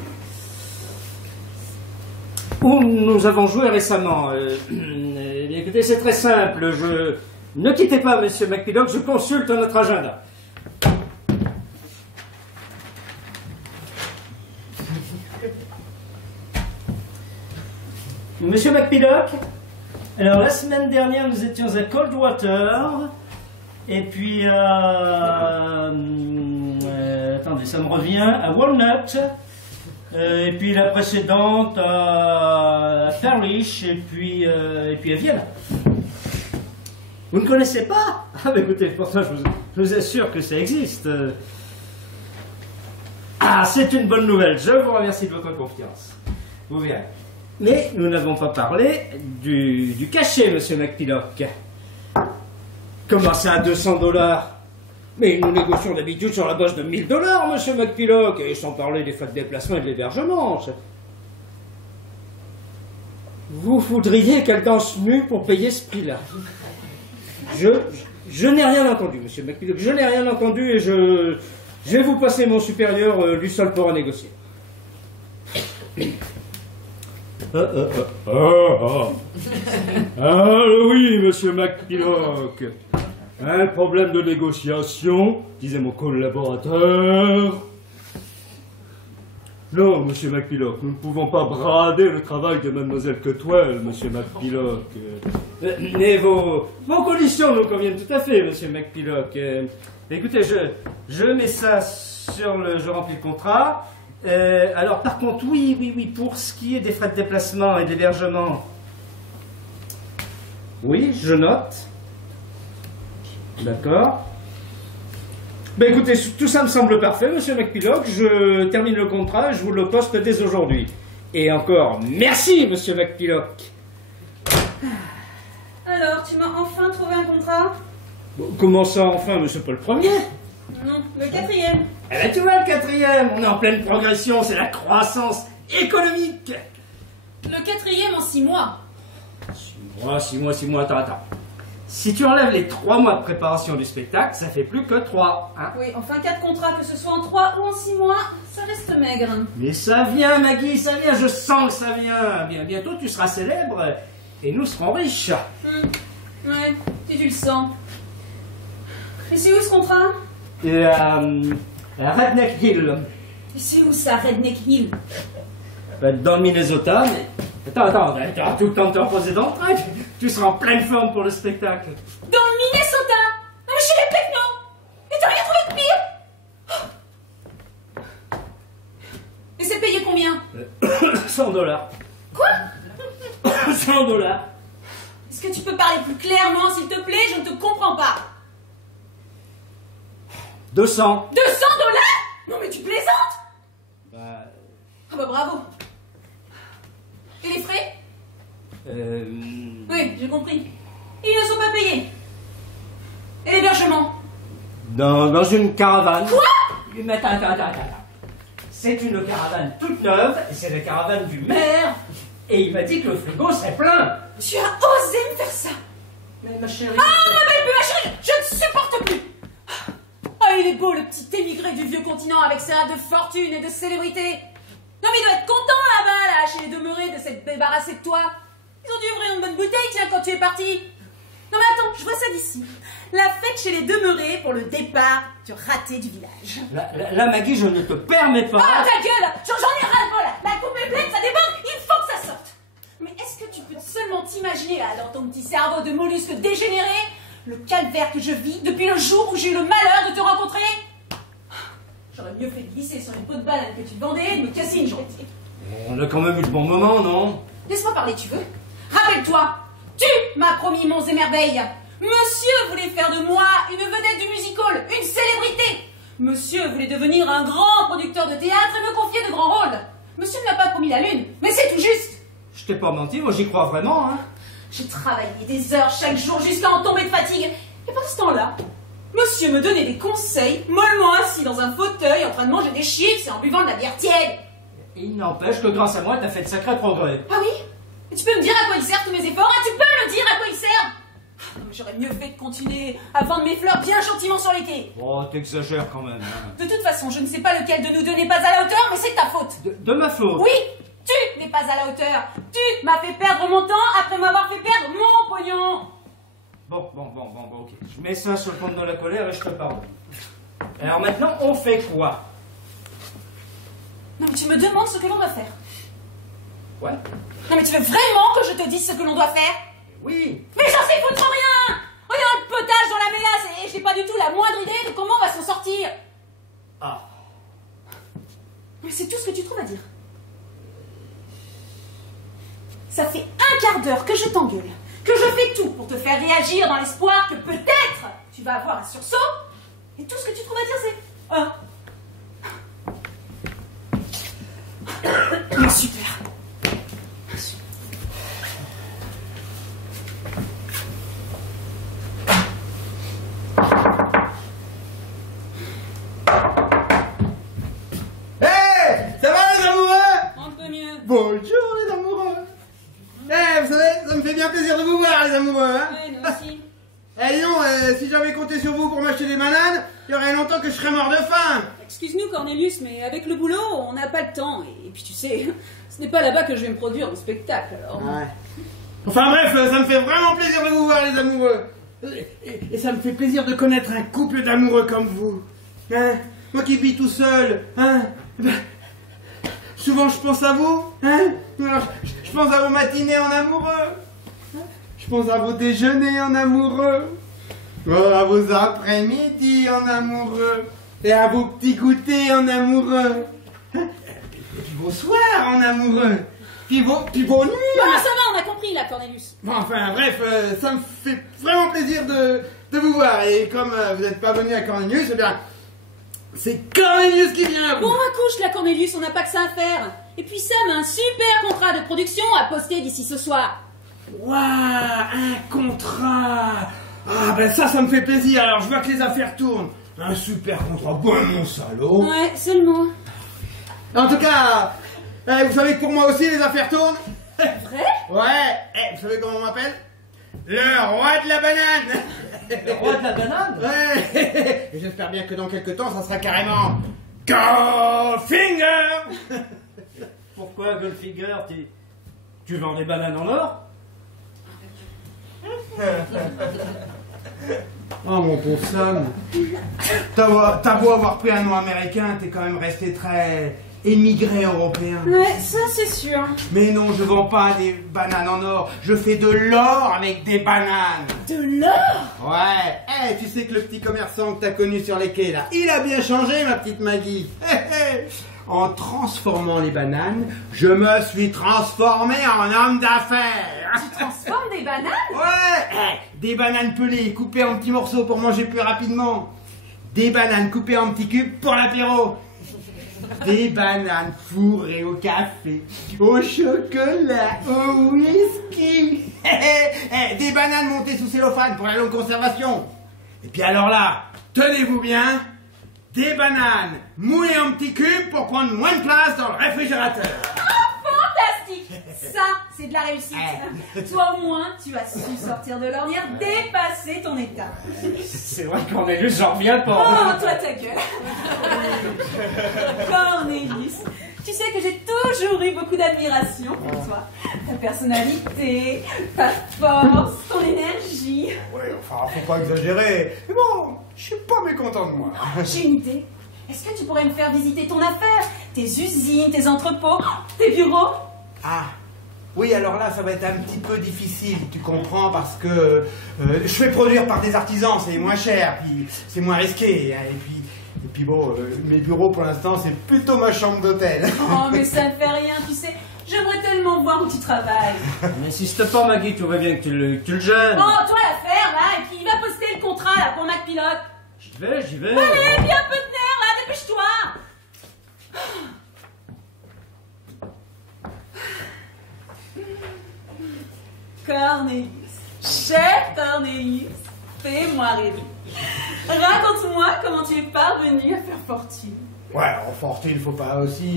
Où nous avons joué récemment. Écoutez, c'est très simple. Ne quittez pas, monsieur McPillock, je consulte notre agenda. Monsieur McPillock, alors la semaine dernière nous étions à Coldwater, et puis attendez, ça me revient, à Walnut, et puis la précédente à Parrish, et puis à Vienne. Vous ne connaissez pas? Ah bah écoutez, pourtant je vous assure que ça existe. Ah, c'est une bonne nouvelle, je vous remercie de votre confiance. Vous verrez. Mais nous n'avons pas parlé du cachet, monsieur McPillock. Comment ça, à $200? Mais nous négocions d'habitude sur la base de $1000, monsieur McPillock, et sans parler des frais de déplacement et de l'hébergement. Vous voudriez qu'elle danse nue pour payer ce prix-là? Je n'ai rien entendu, monsieur McPillock, je n'ai rien entendu, et je vais vous passer mon supérieur, lui seul pourra négocier. Ah oui, monsieur McPillock. Un problème de négociation, disait mon collaborateur. Non, monsieur McPillock, nous ne pouvons pas brader le travail de mademoiselle Cutwell, monsieur McPillock. Mais vos conditions nous conviennent tout à fait, monsieur McPillock. Écoutez, je mets ça sur le... Je remplis le contrat. Alors, par contre, oui, pour ce qui est des frais de déplacement et d'hébergement, oui, je note. D'accord. Ben écoutez, tout ça me semble parfait, monsieur McPillock. Je termine le contrat et je vous le poste dès aujourd'hui. Et encore, merci, monsieur McPillock. Alors, tu m'as enfin trouvé un contrat? Comment ça, enfin, monsieur, pas le premier? Non, le 4e. Eh ben, tu vois, le 4e, on est en pleine progression, c'est la croissance économique. Le 4e en 6 mois. 6 mois, attends. Si tu enlèves les 3 mois de préparation du spectacle, ça fait plus que 3, hein? Oui, enfin 4 contrats, que ce soit en 3 ou en 6 mois, ça reste maigre. Mais ça vient, Maggie, ça vient, je sens que ça vient. Bientôt, tu seras célèbre et nous serons riches. Ouais, si tu le sens. Et c'est où ce contrat? Et Redneck Hill. Et c'est où ça, Redneck Hill? Dans le Minnesota, mais... Attends, tu auras tout le temps de te reposer dans le train. Tu seras en pleine forme pour le spectacle. Dans le Minnesota? Non mais je répète, non! Et t'as rien trouvé de pire? Et c'est payé combien? $100. Quoi? $100. Est-ce que tu peux parler plus clairement, s'il te plaît? Je ne te comprends pas. 200. $200? Non mais tu plaisantes? Bah... Ah bah bravo. Et les frais? Oui, j'ai compris. Ils ne sont pas payés. Et l'hébergement? Dans une caravane. Quoi? Mais attends. C'est une caravane toute neuve, et c'est la caravane du maire, et il m'a dit que le frigo serait plein. Tu as osé me faire ça? Mais ma chérie... Ah, ma belle, ma chérie, je ne supporte plus. Ah, il est beau, le petit émigré du vieux continent avec ses rêves de fortune et de célébrité. Non mais il doit être content là-bas, là, chez les demeurés, de s'être débarrassé de toi. Ils ont dû ouvrir une bonne bouteille, tiens, quand tu es parti. Non mais attends, je vois ça d'ici. La fête chez les demeurés pour le départ du raté du village. Là, Maggie, je ne te permets pas... Ah, ta gueule! J'en ai ras-le-bol, là. La coupe est pleine, ça déborde, il faut que ça sorte. Mais est-ce que tu peux seulement t'imaginer, là, dans ton petit cerveau de mollusque dégénéré, le calvaire que je vis depuis le jour où j'ai eu le malheur de te rencontrer? J'aurais mieux fait de glisser sur une peau de banane que tu vendais et de me casser une jambe. On a quand même eu de bons moments, non? Laisse-moi parler, tu veux? Rappelle-toi, tu m'as promis monts et merveilles. Monsieur voulait faire de moi une vedette du music-hall, une célébrité. Monsieur voulait devenir un grand producteur de théâtre et me confier de grands rôles. Monsieur ne m'a pas promis la lune, mais c'est tout juste. Je t'ai pas menti, moi j'y crois vraiment, hein. J'ai travaillé des heures chaque jour jusqu'à en tomber de fatigue. Et pendant ce temps-là, monsieur me donnait des conseils, mollement assis dans un fauteuil en train de manger des chips et en buvant de la bière tiède. Il n'empêche que grâce à moi, t'as fait de sacrés progrès. Ah oui? Et tu peux me dire à quoi ils servent tous mes efforts? Ah, tu peux me dire à quoi ils servent? Non, mais j'aurais mieux fait de continuer à vendre mes fleurs bien gentiment sur les quais. Oh, t'exagères quand même, hein. De toute façon, je ne sais pas lequel de nous deux n'est pas à la hauteur, mais c'est ta faute. De ma faute? Oui, tu n'es pas à la hauteur. Tu m'as fait perdre mon temps après m'avoir fait perdre mon pognon. Bon, ok. Je mets ça sur le compte de la colère et je te pardonne. Alors maintenant, on fait quoi? Non, mais tu me demandes ce que l'on doit faire. Ouais. Non, mais tu veux vraiment que je te dise ce que l'on doit faire? Oui. Mais j'en sais foutre rien. On est dans le potage dans la mélasse et j'ai pas du tout la moindre idée de comment on va s'en sortir. Ah. Mais c'est tout ce que tu trouves à dire. Ça fait un quart d'heure que je t'engueule, que je fais tout pour te faire réagir dans l'espoir que peut-être tu vas avoir un sursaut, et tout ce que tu trouves à dire c'est... Ah. Super. Bonjour les amoureux. Vous savez, ça me fait bien plaisir de vous voir les amoureux, hein. Ouais, nous aussi. Eh non, si j'avais compté sur vous pour m'acheter des bananes, il y aurait longtemps que je serais mort de faim. Excuse-nous Cornelius, mais avec le boulot, on n'a pas le temps. Et puis tu sais, ce n'est pas là-bas que je vais me produire le spectacle, alors... Ouais. Enfin bref, ça me fait vraiment plaisir de vous voir les amoureux. Et ça me fait plaisir de connaître un couple d'amoureux comme vous. Hein? Moi qui vis tout seul, hein? Ben, souvent je pense à vous, hein? Alors, je pense à vos matinées en amoureux. Je pense à vos déjeuners en amoureux. À vos après-midi en amoureux. Et à vos petits goûters en amoureux. Et puis vos soirs en amoureux. Puis vos nuits. Bon, ça va, on a compris là, Cornelius. Bon, enfin, bref, ça me fait vraiment plaisir de vous voir. Et comme vous n'êtes pas venu à Cornelius, eh bien, c'est Cornelius qui vient à vous. Bon, accouche là, Cornelius, on n'a pas que ça à faire. Et puis Sam a un super contrat de production à poster d'ici ce soir. Waouh, un contrat. Ah, ben ça me fait plaisir. Alors, je vois que les affaires tournent. Un super contrat. Bon, mon salaud. Ouais, seulement. En tout cas, vous savez que pour moi aussi, les affaires tournent. Vrai? Ouais. Vous savez comment on m'appelle? Le roi de la banane. Le roi de la banane? Ouais. Et j'espère bien que dans quelques temps, ça sera carrément Goldfinger. Pourquoi Goldfinger? Tu vends des bananes en or? Oh mon pauvre Sam, t'as beau avoir pris un nom américain, t'es quand même resté très émigré européen. Ouais, ça c'est sûr. Mais non, je vends pas des bananes en or, je fais de l'or avec des bananes. De l'or? Ouais, tu sais que le petit commerçant que t'as connu sur les quais là, il a bien changé ma petite Maggie. En transformant les bananes, je me suis transformé en homme d'affaires. Tu transformes des bananes? Ouais, des bananes pelées coupées en petits morceaux pour manger plus rapidement. Des bananes coupées en petits cubes pour l'apéro. Des bananes fourrées au café, au chocolat, au whisky. Des bananes montées sous cellophane pour la longue conservation. Et puis alors là, tenez-vous bien, des bananes moulées en petits cubes pour prendre moins de place dans le réfrigérateur. Fantastique! Ça, c'est de la réussite. Toi, au moins, tu as su sortir de l'ornière, dépasser ton état. C'est vrai, Cornelius, j'en reviens Oh, pas. toi, ta gueule. Cornelius, tu sais que j'ai toujours eu beaucoup d'admiration pour toi. Ta personnalité, ta force, ton énergie. Ouais, enfin, faut pas exagérer. Mais bon, je suis pas mécontent de moi. J'ai une idée. Est-ce que tu pourrais me faire visiter ton affaire, tes usines, tes entrepôts, tes bureaux? Ah, oui, alors là, ça va être un petit peu difficile, tu comprends, parce que je fais produire par des artisans, c'est moins cher, puis c'est moins risqué. Hein, et puis bon, mes bureaux, pour l'instant, c'est plutôt ma chambre d'hôtel. Oh, mais ça ne fait rien, tu sais. J'aimerais tellement voir où tu travailles. N'insiste pas, Maggie, tu vois bien que tu le gênes. Oh, toi, l'affaire, là, et puis il va poster le contrat, là, pour Mac Pilote. J'y vais. Allez, viens un peu de nerf, là, dépêche-toi. Cornelius, cher Cornelius, fais-moi rêver. Raconte-moi comment tu es parvenu à faire fortune. Ouais, en fortune, il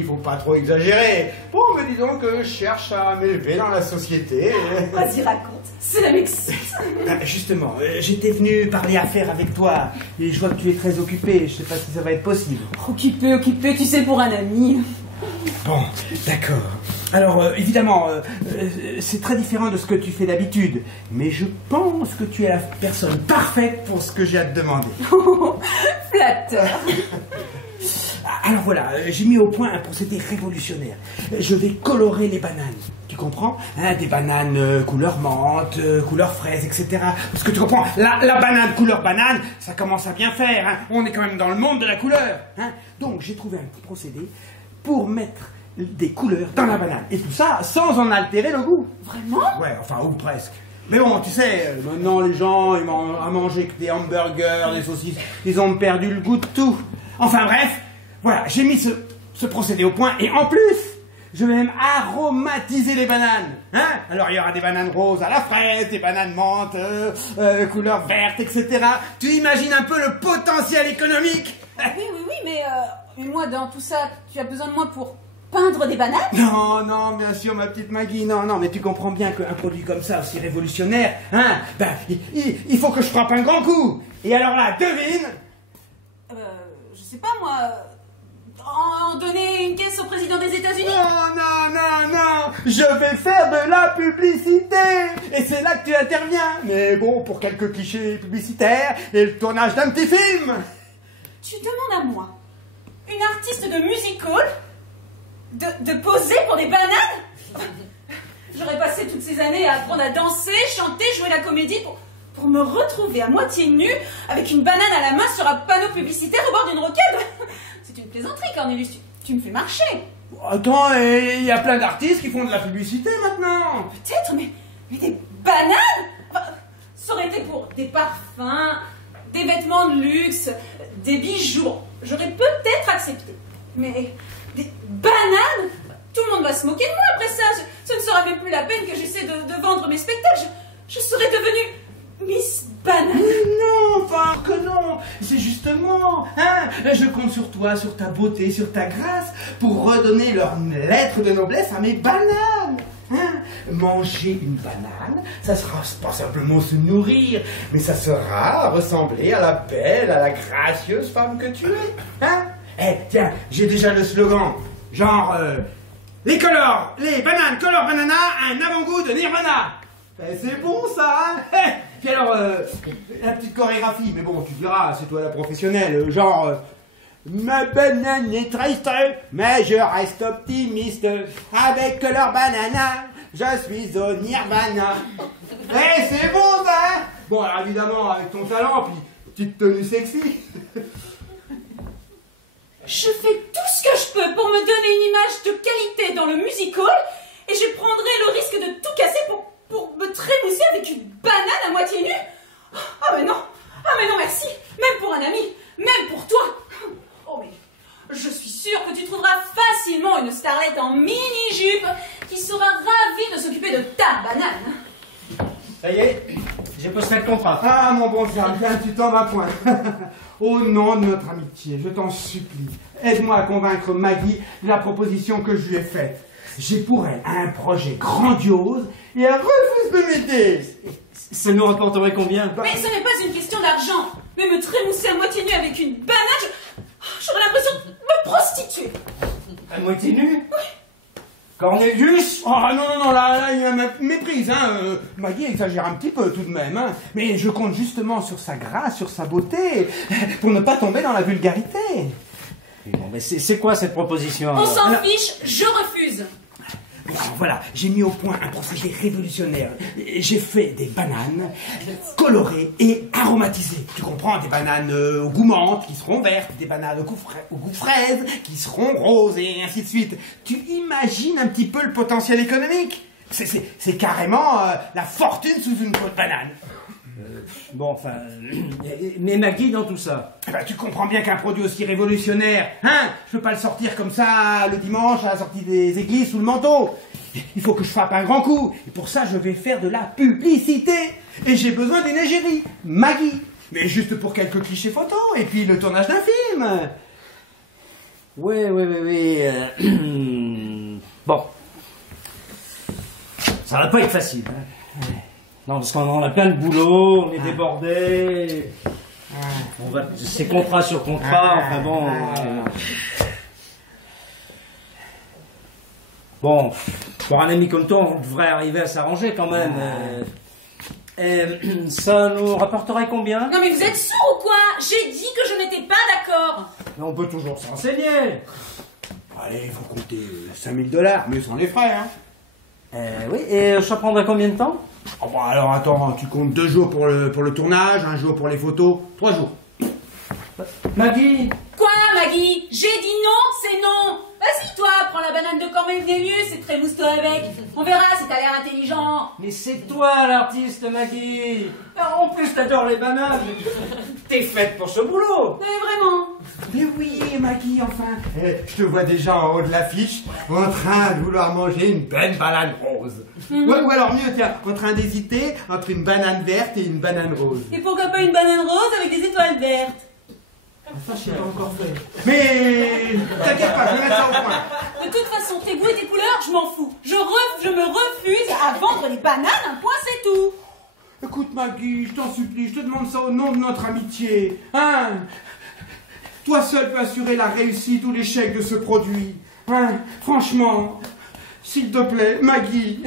faut pas trop exagérer. Bon, mais disons que je cherche à m'élever dans la société. Vas-y, raconte, cela m'excite. Justement, j'étais venu parler affaires avec toi, et je vois que tu es très occupé, je sais pas si ça va être possible. Occupé, tu sais, pour un ami. Bon, d'accord. Alors, évidemment, c'est très différent de ce que tu fais d'habitude, mais je pense que tu es la personne parfaite pour ce que j'ai à te demander. Flatteur. Alors voilà, j'ai mis au point un procédé révolutionnaire. Je vais colorer les bananes, tu comprends, hein, des bananes couleur menthe, couleur fraise, etc. Parce que tu comprends, la banane couleur banane, ça commence à bien faire, hein. On est quand même dans le monde de la couleur, hein. Donc j'ai trouvé un petit procédé pour mettre des couleurs dans la banane. Et tout ça sans en altérer le goût. Vraiment? Ouais, enfin, ou presque. Mais bon, tu sais, maintenant les gens, ils mangent à manger que des hamburgers, des saucisses, ils ont perdu le goût de tout. Enfin bref, voilà, j'ai mis ce procédé au point, et en plus, je vais même aromatiser les bananes. Hein? Alors il y aura des bananes roses à la fraise, des bananes menthe, couleur verte, etc. Tu imagines un peu le potentiel économique? Oui, mais moi, dans tout ça, tu as besoin de moi pour peindre des bananes? Non, bien sûr, ma petite Maggie, non, mais tu comprends bien qu'un produit comme ça, aussi révolutionnaire, hein, ben, il faut que je frappe un grand coup. Et alors là, devine. Je sais pas, moi... En donner une caisse au président des États-Unis? Non, Je vais faire de la publicité. Et c'est là que tu interviens. Mais bon, pour quelques clichés publicitaires et le tournage d'un petit film. Tu demandes à moi, une artiste de music hall, de poser pour des bananes? J'aurais passé toutes ces années à apprendre à danser, chanter, jouer la comédie pour me retrouver à moitié nue avec une banane à la main sur un panneau publicitaire au bord d'une rocade. C'est une plaisanterie, Cornelius. Tu me fais marcher. Attends, il y a plein d'artistes qui font de la publicité maintenant. Peut-être, mais des bananes? Enfin, ça aurait été pour des parfums, des vêtements de luxe, des bijoux. J'aurais peut-être accepté. Mais des bananes? Tout le monde va se moquer de moi après ça. Ce ne sera même plus la peine que j'essaie de vendre mes spectacles. Je serais devenue Miss Banane. Non, enfin que non. C'est justement, hein, je compte sur toi, sur ta beauté, sur ta grâce, pour redonner leur lettre de noblesse à mes bananes. Hein? Manger une banane, ça sera pas simplement se nourrir, mais ça sera ressembler à la belle, à la gracieuse femme que tu es. Hein? Eh, tiens, j'ai déjà le slogan. Genre, les bananes color banana, un avant-goût de Nirvana. Eh, c'est bon ça, hein? Puis alors, la petite chorégraphie, mais bon, tu diras, c'est toi la professionnelle, genre... ma banane est triste, mais je reste optimiste. Avec color banana, je suis au Nirvana. Eh, c'est bon ça, hein? Bon, alors évidemment, avec ton talent, puis petite tenue sexy. Je fais tout ce que je peux pour me donner une image de qualité dans le music hall, et je prendrai le risque de tout casser pour me trémousser avec une banane à moitié nue. Ah mais non, merci, même pour un ami, même pour toi. Oh mais je suis sûre que tu trouveras facilement une starlette en mini-jupe qui sera ravie de s'occuper de ta banane. Ça y est, j'ai posté le contrat. Ah, mon bon Charles, viens, tu t'en vas point. Au nom de notre amitié, je t'en supplie, aide-moi à convaincre Maggie de la proposition que je lui ai faite. J'ai pour elle un projet grandiose et elle refuse de m'aider. Ça nous rapporterait combien? Mais ce n'est pas une question d'argent. Mais me trémousser à moitié nue avec une banane, j'aurais l'impression de me prostituer. À moitié nue? Oui. Cornelius? Oh non, là, il y a une méprise, hein. Maggie exagère un petit peu tout de même, hein. Mais je compte justement sur sa grâce, sur sa beauté, pour ne pas tomber dans la vulgarité. Bon, mais c'est quoi cette proposition? On s'en fiche, je refuse. Bon, voilà, j'ai mis au point un procédé révolutionnaire. J'ai fait des bananes colorées et aromatisées. Tu comprends, des bananes au goût menthe qui seront vertes, des bananes au goût fraise qui seront roses et ainsi de suite. Tu imagines un petit peu le potentiel économique? C'est carrément la fortune sous une peau de banane. Bon, enfin... mais Maggie dans tout ça? Eh ben, tu comprends bien qu'un produit aussi révolutionnaire, hein, je peux pas le sortir comme ça le dimanche à la sortie des églises sous le manteau. Il faut que je frappe un grand coup. Et pour ça, je vais faire de la publicité. Et j'ai besoin d'une égérie, Maggie. Mais juste pour quelques clichés photos et puis le tournage d'un film. Oui. Bon. Ça va pas être facile, hein. Non, parce qu'on a plein de boulot, on est débordé. C'est contrat sur contrat, enfin bon. Bon, pour un ami comme toi, on devrait arriver à s'arranger quand même. Ça nous rapporterait combien? Non mais vous êtes sourds ou quoi? J'ai dit que je n'étais pas d'accord. Mais on peut toujours se renseigner. Allez, il faut compter $5000, mais sans les frais, hein. Oui, et ça prendrait combien de temps? Oh, bon, alors attends, tu comptes 2 jours pour le tournage, 1 jour pour les photos, 3 jours. Maggie? Quoi, Maggie? J'ai dit non, c'est non. Vas-y, toi, prends la banane de Cornelius et trémousse-toi avec. On verra si t'as l'air intelligent. Mais c'est toi l'artiste, Maggie. En plus, t'adores les bananes. T'es faite pour ce boulot. Mais vraiment. Mais oui, Maggie, enfin. Je te vois déjà en haut de l'affiche, en train de vouloir manger une belle banane rose. Ou alors mieux, tiens, en train d'hésiter entre une banane verte et une banane rose. Et pourquoi pas une banane rose avec des étoiles vertes? Ça, je sais pas encore fait. Mais t'inquiète pas, je vais mettre ça au point. De toute façon, tes goûts et tes couleurs, je m'en fous. Je me refuse à vendre les bananes, un point c'est tout. Écoute, Maggie, je t'en supplie, je te demande ça au nom de notre amitié. Hein? Toi seul peux assurer la réussite ou l'échec de ce produit. Hein? Franchement, S'il te plaît, Maggie.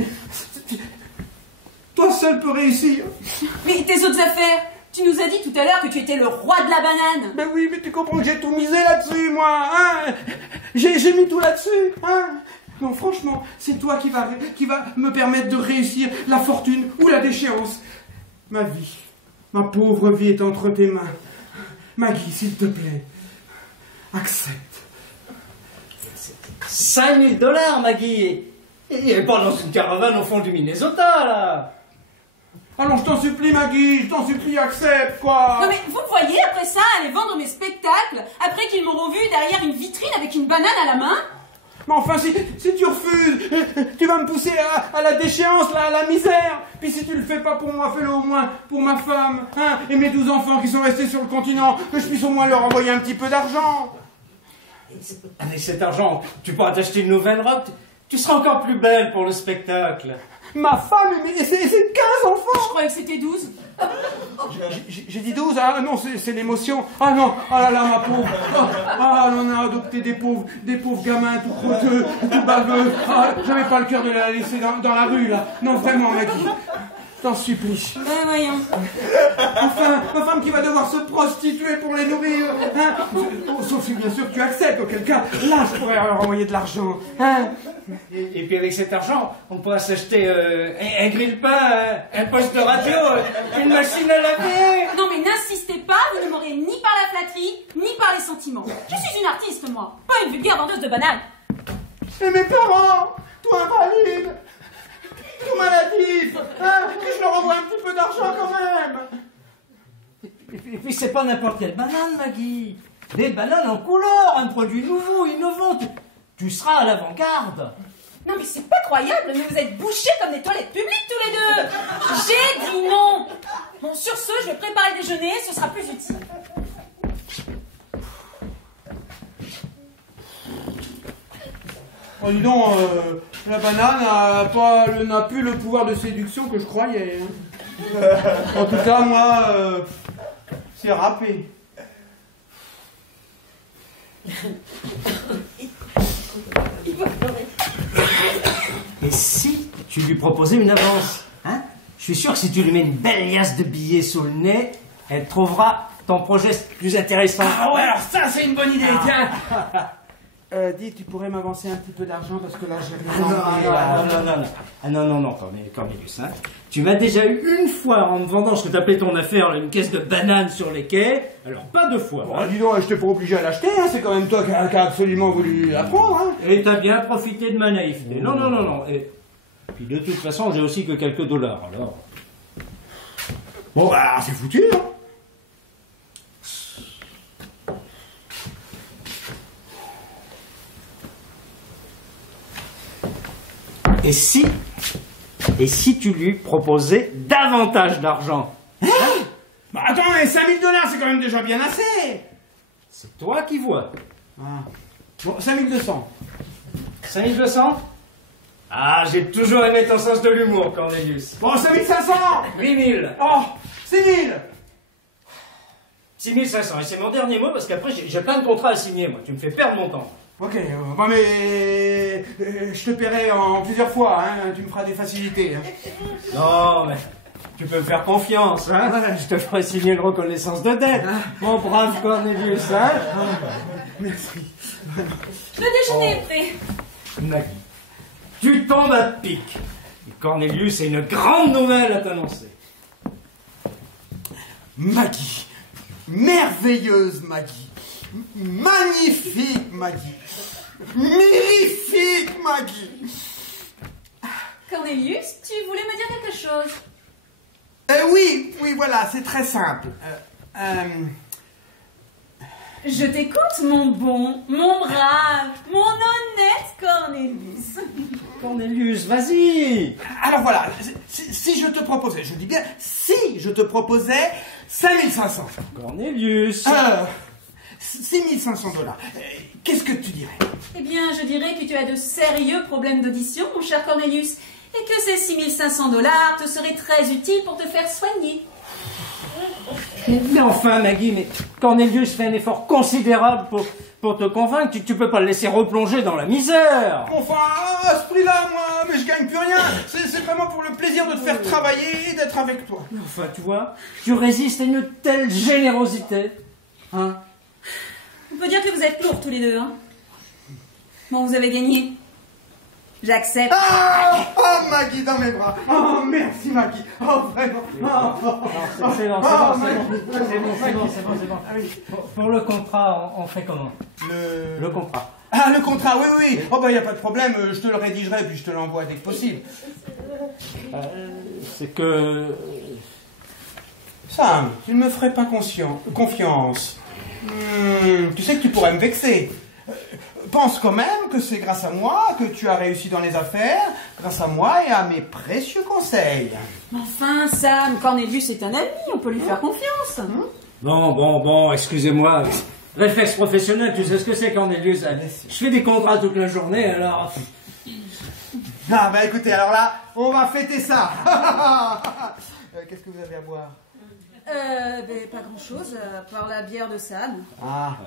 Toi seul peux réussir. Mais tes autres affaires, tu nous as dit tout à l'heure que tu étais le roi de la banane. Ben oui, mais tu comprends que j'ai tout misé là-dessus, moi, hein. J'ai mis tout là-dessus, hein. Non, franchement, c'est toi qui va me permettre de réussir la fortune ou la déchéance. Ma vie, ma pauvre vie est entre tes mains. Maggie, s'il te plaît, accepte. 5 000 $, Maggie. Et pas dans une caravane au fond du Minnesota, là. Alors, je t'en supplie, Maggie, je t'en supplie, accepte, quoi. Non mais vous me voyez après ça aller vendre mes spectacles, après qu'ils m'auront vu derrière une vitrine avec une banane à la main? Mais enfin, si tu refuses, tu vas me pousser à la déchéance, à la misère. Puis si tu le fais pas pour moi, fais-le au moins pour ma femme, hein, et mes 12 enfants qui sont restés sur le continent, que je puisse au moins leur envoyer un petit peu d'argent. Avec cet argent, tu pourras t'acheter une nouvelle robe. Tu seras encore plus belle pour le spectacle. Ma femme, mais c'est 15 enfants. Je croyais que c'était 12. J'ai dit 12, ah non, c'est l'émotion. Ah non, ah là là, ma pauvre. Ah, on a adopté des pauvres gamins tout crotteux, tout baveux. Ah, j'avais pas le cœur de la laisser dans la rue, là. Non, vraiment, Maggie. Je t'en supplie. Ben voyons. Enfin, ma femme qui va devoir se prostituer pour les nourrir. Hein. Sauf si bien sûr tu acceptes, auquel cas, là, je pourrais leur envoyer de l'argent. Hein. Et puis avec cet argent, on pourra s'acheter un grille-pain, un poste de radio, une machine à laver. Non mais n'insistez pas, vous ne m'aurez ni par la flatterie, ni par les sentiments. Je suis une artiste, moi, pas une vulgaire vendeuse de bananes. Et mes parents, tout invalide, tout maladif, hein, que je leur envoie un petit peu d'argent quand même. Et puis c'est pas n'importe quelle banane, Maggie. Des bananes en couleur, un produit nouveau, innovant. Tu seras à l'avant-garde. Non mais c'est pas croyable, mais vous êtes bouchés comme des toilettes publiques tous les deux. J'ai dit non. Bon, sur ce, je vais préparer le déjeuner, ce sera plus utile. Oh, dis donc, la banane n'a plus le pouvoir de séduction que je croyais. Hein. En tout cas, moi, c'est râpé. Et si tu lui proposais une avance, hein? Je suis sûr que si tu lui mets une belle liasse de billets sous le nez, elle trouvera ton projet plus intéressant. Ah ouais, alors ça, c'est une bonne idée, tiens. Dis, tu pourrais m'avancer un petit peu d'argent parce que là, j'ai rien. Non, Cornelius, hein. Tu m'as déjà eu une fois en me vendant ce que t'appelais ton affaire, une caisse de bananes sur les quais, alors pas 2 fois. Bon, dis donc, je t'ai pas obligé à l'acheter, hein. C'est quand même toi qui as absolument voulu la prendre, hein. Et t'as bien profité de ma naïveté. Non. Et puis de toute façon, j'ai aussi que quelques dollars, alors. Bon, bah, c'est foutu, hein. Et si tu lui proposais davantage d'argent? Hein? Bah attends, mais 5 000 $, c'est quand même déjà bien assez. C'est toi qui vois. Ah. Bon, 5 200. 5 200? Ah, j'ai toujours aimé ton sens de l'humour, Cornelius. Bon, 5 500. 8 000. Oh, 6 000. 6 500. Et c'est mon dernier mot parce qu'après, j'ai plein de contrats à signer, moi. Tu me fais perdre mon temps. Ok, bah mais je te paierai en plusieurs fois, hein, tu me feras des facilités. Hein. Non, mais tu peux me faire confiance, hein. Ouais. Je te ferai signer une reconnaissance de dette, mon brave Cornelius, hein. Merci. Le déjeuner est prêt. Maggie, tu tombes à pic. Et Cornelius a une grande nouvelle à t'annoncer. Maggie, merveilleuse Maggie, magnifique Maggie, mirifique Maggie. Cornelius, tu voulais me dire quelque chose? Oui, voilà, c'est très simple. Je t'écoute, mon bon, mon brave, mon honnête Cornelius. Cornelius, vas-y. Alors voilà, si je te proposais, je dis bien, si je te proposais 5 500. Cornelius. 6 500 $. Qu'est-ce que tu dirais? Eh bien, je dirais que tu as de sérieux problèmes d'audition, mon cher Cornelius, et que ces 6 500 $ te seraient très utiles pour te faire soigner. Mais enfin, Maggie, mais Cornelius fait un effort considérable pour pour te convaincre, tu peux pas le laisser replonger dans la misère. Enfin, à ce prix-là, moi, mais je gagne plus rien. C'est vraiment pour le plaisir de te faire travailler et d'être avec toi. Enfin, tu vois, tu résistes à une telle générosité. Hein? On peut dire que vous êtes lourds tous les deux, hein. Bon, vous avez gagné. J'accepte. Oh, Maggie dans mes bras. Oh, merci, Maggie. Oh, vraiment. C'est bon. Pour le contrat, on fait comment? Le contrat. Ah, le contrat, oui. Oh, bah, y a pas de problème. Je te le rédigerai, puis je te l'envoie dès que possible. C'est que... Sam, tu ne me ferais pas confiance. Tu sais que tu pourrais me vexer. Pense quand même que c'est grâce à moi que tu as réussi dans les affaires, grâce à moi et à mes précieux conseils. Enfin, Sam, Cornelius est un ami, on peut lui faire confiance. Bon, excusez-moi. Réflexe professionnel, tu sais ce que c'est, Cornelius? Je fais des contrats toute la journée, alors... Ah, bah écoutez, alors là, on va fêter ça. Qu'est-ce que vous avez à boire? Pas grand-chose, à part la bière de Sam. Ah,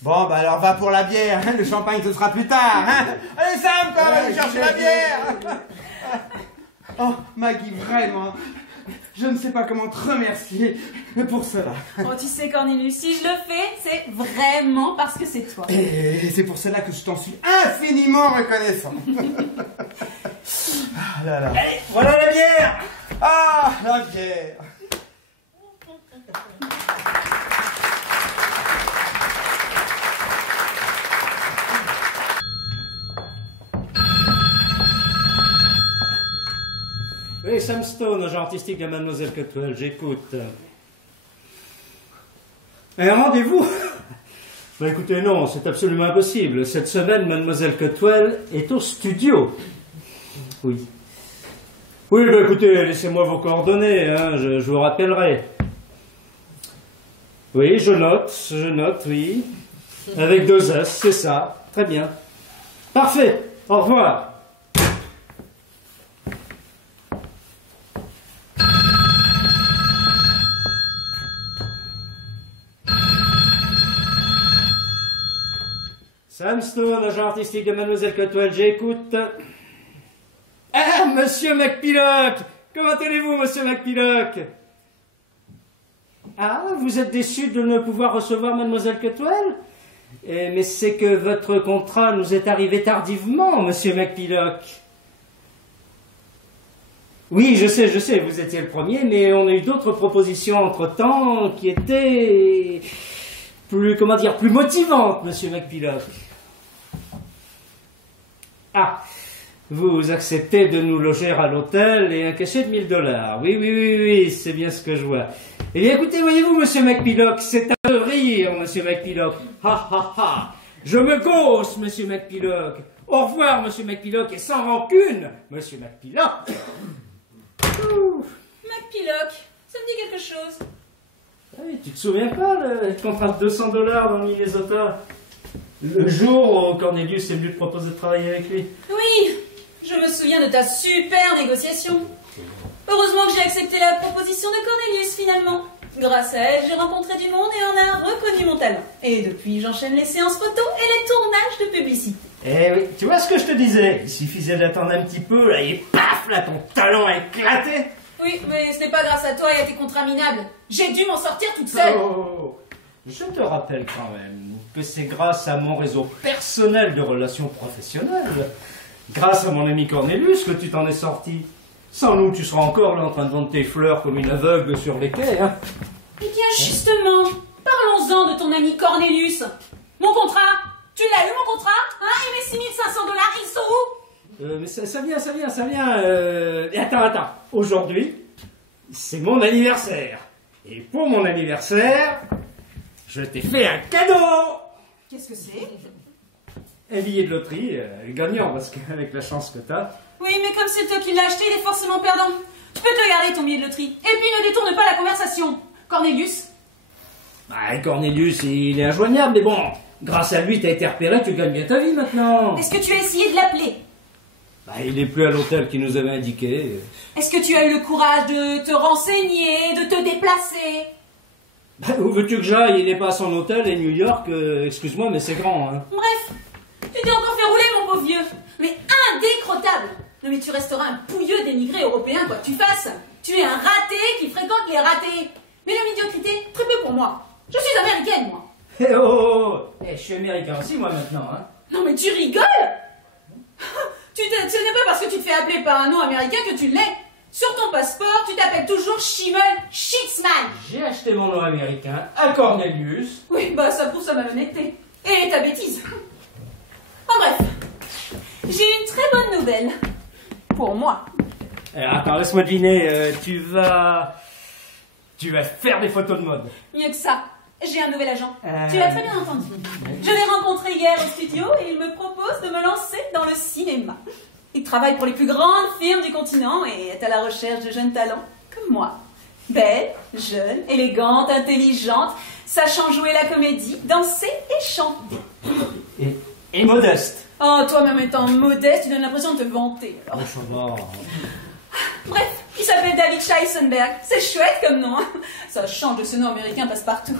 bon, bah alors va pour la bière, hein, le champagne ce sera plus tard. Hein. Allez Sam, quoi, va aller chercher la bière. Oh, Maggie, vraiment, je ne sais pas comment te remercier pour cela. Oh, tu sais, Cornelius, si je le fais, c'est vraiment parce que c'est toi. Et c'est pour cela que je t'en suis infiniment reconnaissant. Ah là là. Allez, voilà la bière. Ah, la bière. Oui, Sam Stone, agent artistique de Mademoiselle Cutwell, j'écoute. Un rendez-vous? Bah écoutez, non, c'est absolument impossible. Cette semaine, Mademoiselle Cutwell est au studio. Oui. Oui, bah écoutez, laissez-moi vos coordonnées, hein, je vous rappellerai. Oui, je note, oui. Avec 2 S, c'est ça. Très bien. Parfait. Au revoir. Sam Stone, agent artistique de Mademoiselle Cutwell, j'écoute. Ah, Monsieur McPillock! Comment allez-vous, Monsieur McPillock? Ah, vous êtes déçu de ne pouvoir recevoir Mademoiselle Cutwell? Mais c'est que votre contrat nous est arrivé tardivement, Monsieur McPillock. Oui, je sais, vous étiez le premier, mais on a eu d'autres propositions entre-temps qui étaient plus motivantes, Monsieur McPillock. Ah, vous acceptez de nous loger à l'hôtel et un cachet de $1000. Oui, c'est bien ce que je vois. Eh bien, écoutez, voyez-vous, Monsieur McPillock, c'est à de rire, Monsieur McPillock. Ha. Je me gausse, Monsieur McPillock. Au revoir, Monsieur McPillock, et sans rancune, Monsieur McPillock. McPillock, ça me dit quelque chose. Ah oui, tu te souviens pas, le contrat de $200 dans Minnesota? Le jour où Cornelius est venu te proposer de travailler avec lui. Oui, je me souviens de ta super négociation. Heureusement que j'ai accepté la proposition de Cornelius finalement. Grâce à elle, j'ai rencontré du monde et on a reconnu mon talent. Et depuis, j'enchaîne les séances photos et les tournages de publicité. Eh oui, tu vois ce que je te disais? Il suffisait d'attendre un petit peu, là, et paf, là, ton talent a éclaté. Oui, mais ce n'est pas grâce à toi et à tes contrats minables. J'ai dû m'en sortir toute seule. Oh. Je te rappelle quand même que c'est grâce à mon réseau personnel de relations professionnelles, grâce à mon ami Cornelius, que tu t'en es sorti. Sans nous, tu seras encore là en train de vendre tes fleurs comme une aveugle sur les quais, hein. Eh bien, justement, parlons-en de ton ami Cornelius. Mon contrat, tu l'as eu mon contrat? Hein? Et mes $6 500, ils sont où? Mais ça vient. Et attends. Aujourd'hui, c'est mon anniversaire. Et pour mon anniversaire, je t'ai fait un cadeau. Qu'est-ce que c'est? Un billet de loterie, gagnant, parce qu'avec la chance que t'as... Oui, mais comme c'est toi qui l'as acheté, il est forcément perdant. Tu peux te garder ton billet de loterie. Et puis ne détourne pas la conversation. Cornelius? Bah, Cornelius, il est injoignable, mais bon, grâce à lui, t'as été repéré, tu gagnes bien ta vie maintenant. Est-ce que tu as essayé de l'appeler? Bah, il est plus à l'hôtel qu'il nous avait indiqué. Est-ce que tu as eu le courage de te renseigner, de te déplacer? Où veux-tu que j'aille? Il n'est pas à son hôtel et New York, excuse-moi, mais c'est grand, hein. Bref, tu t'es encore fait rouler, mon pauvre vieux. Mais indécrottable. Non mais tu resteras un pouilleux dénigré européen, quoi que tu fasses. Tu es un raté qui fréquente les ratés. Mais la médiocrité, très peu pour moi. Je suis américaine, moi. Eh oh, je suis américain aussi, moi, maintenant, hein. Non mais tu rigoles. Ce n'est pas parce que tu te fais appeler par un nom américain que tu l'es. Sur ton passeport, tu t'appelles toujours Schimmel Schitzman. J'ai acheté mon nom américain à Cornelius. Oui, bah ça prouve sa malhonnêteté. Et ta bêtise. En bref, j'ai une très bonne nouvelle. Pour moi. Alors, attends, laisse-moi deviner, tu vas faire des photos de mode. Mieux que ça, j'ai un nouvel agent. Tu l'as très bien entendu. Je l'ai rencontré hier au studio et il me propose de me lancer dans le cinéma. Il travaille pour les plus grandes firmes du continent et est à la recherche de jeunes talents comme moi. Belle, jeune, élégante, intelligente, sachant jouer la comédie, danser et chanter. Et modeste. Oh, toi-même étant modeste, tu donnes l'impression de te vanter. Alors. Oh, Bref, il s'appelle David Scheissenberg. C'est chouette comme nom. Hein. Ça change de ce nom américain passe-partout.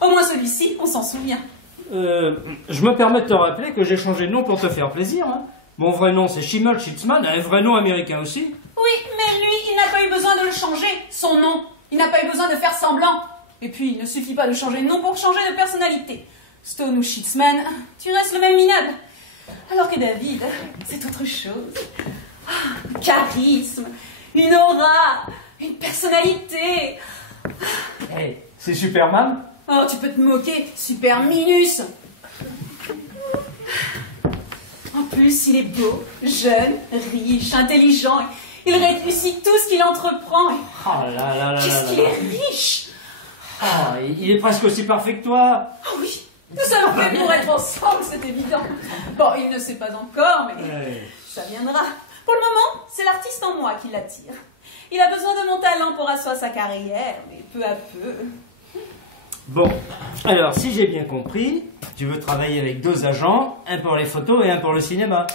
Au moins celui-ci, on s'en souvient. Je me permets de te rappeler que j'ai changé de nom pour te faire plaisir. Hein. Mon vrai nom, c'est Schimmel Schitzman, un vrai nom américain aussi. Oui, mais lui, il n'a pas eu besoin de le changer, son nom. Il n'a pas eu besoin de faire semblant. Et puis, il ne suffit pas de changer de nom pour changer de personnalité. Stone ou Schitzman, tu restes le même minable. Alors que David, c'est autre chose. Un charisme, une aura, une personnalité. Hey, c'est Superman? Oh, tu peux te moquer, super minus. En plus, il est beau, jeune, riche, intelligent. Il réussit tout ce qu'il entreprend. Oh là là là. Qu'est-ce qu'il est riche! Ah, il est presque aussi parfait que toi. Oh oui, nous sommes faits pour être ensemble, c'est évident. Bon, il ne sait pas encore, mais ça viendra. Pour le moment, c'est l'artiste en moi qui l'attire. Il a besoin de mon talent pour asseoir sa carrière, mais peu à peu. Bon, alors si j'ai bien compris, tu veux travailler avec 2 agents, un pour les photos et un pour le cinéma.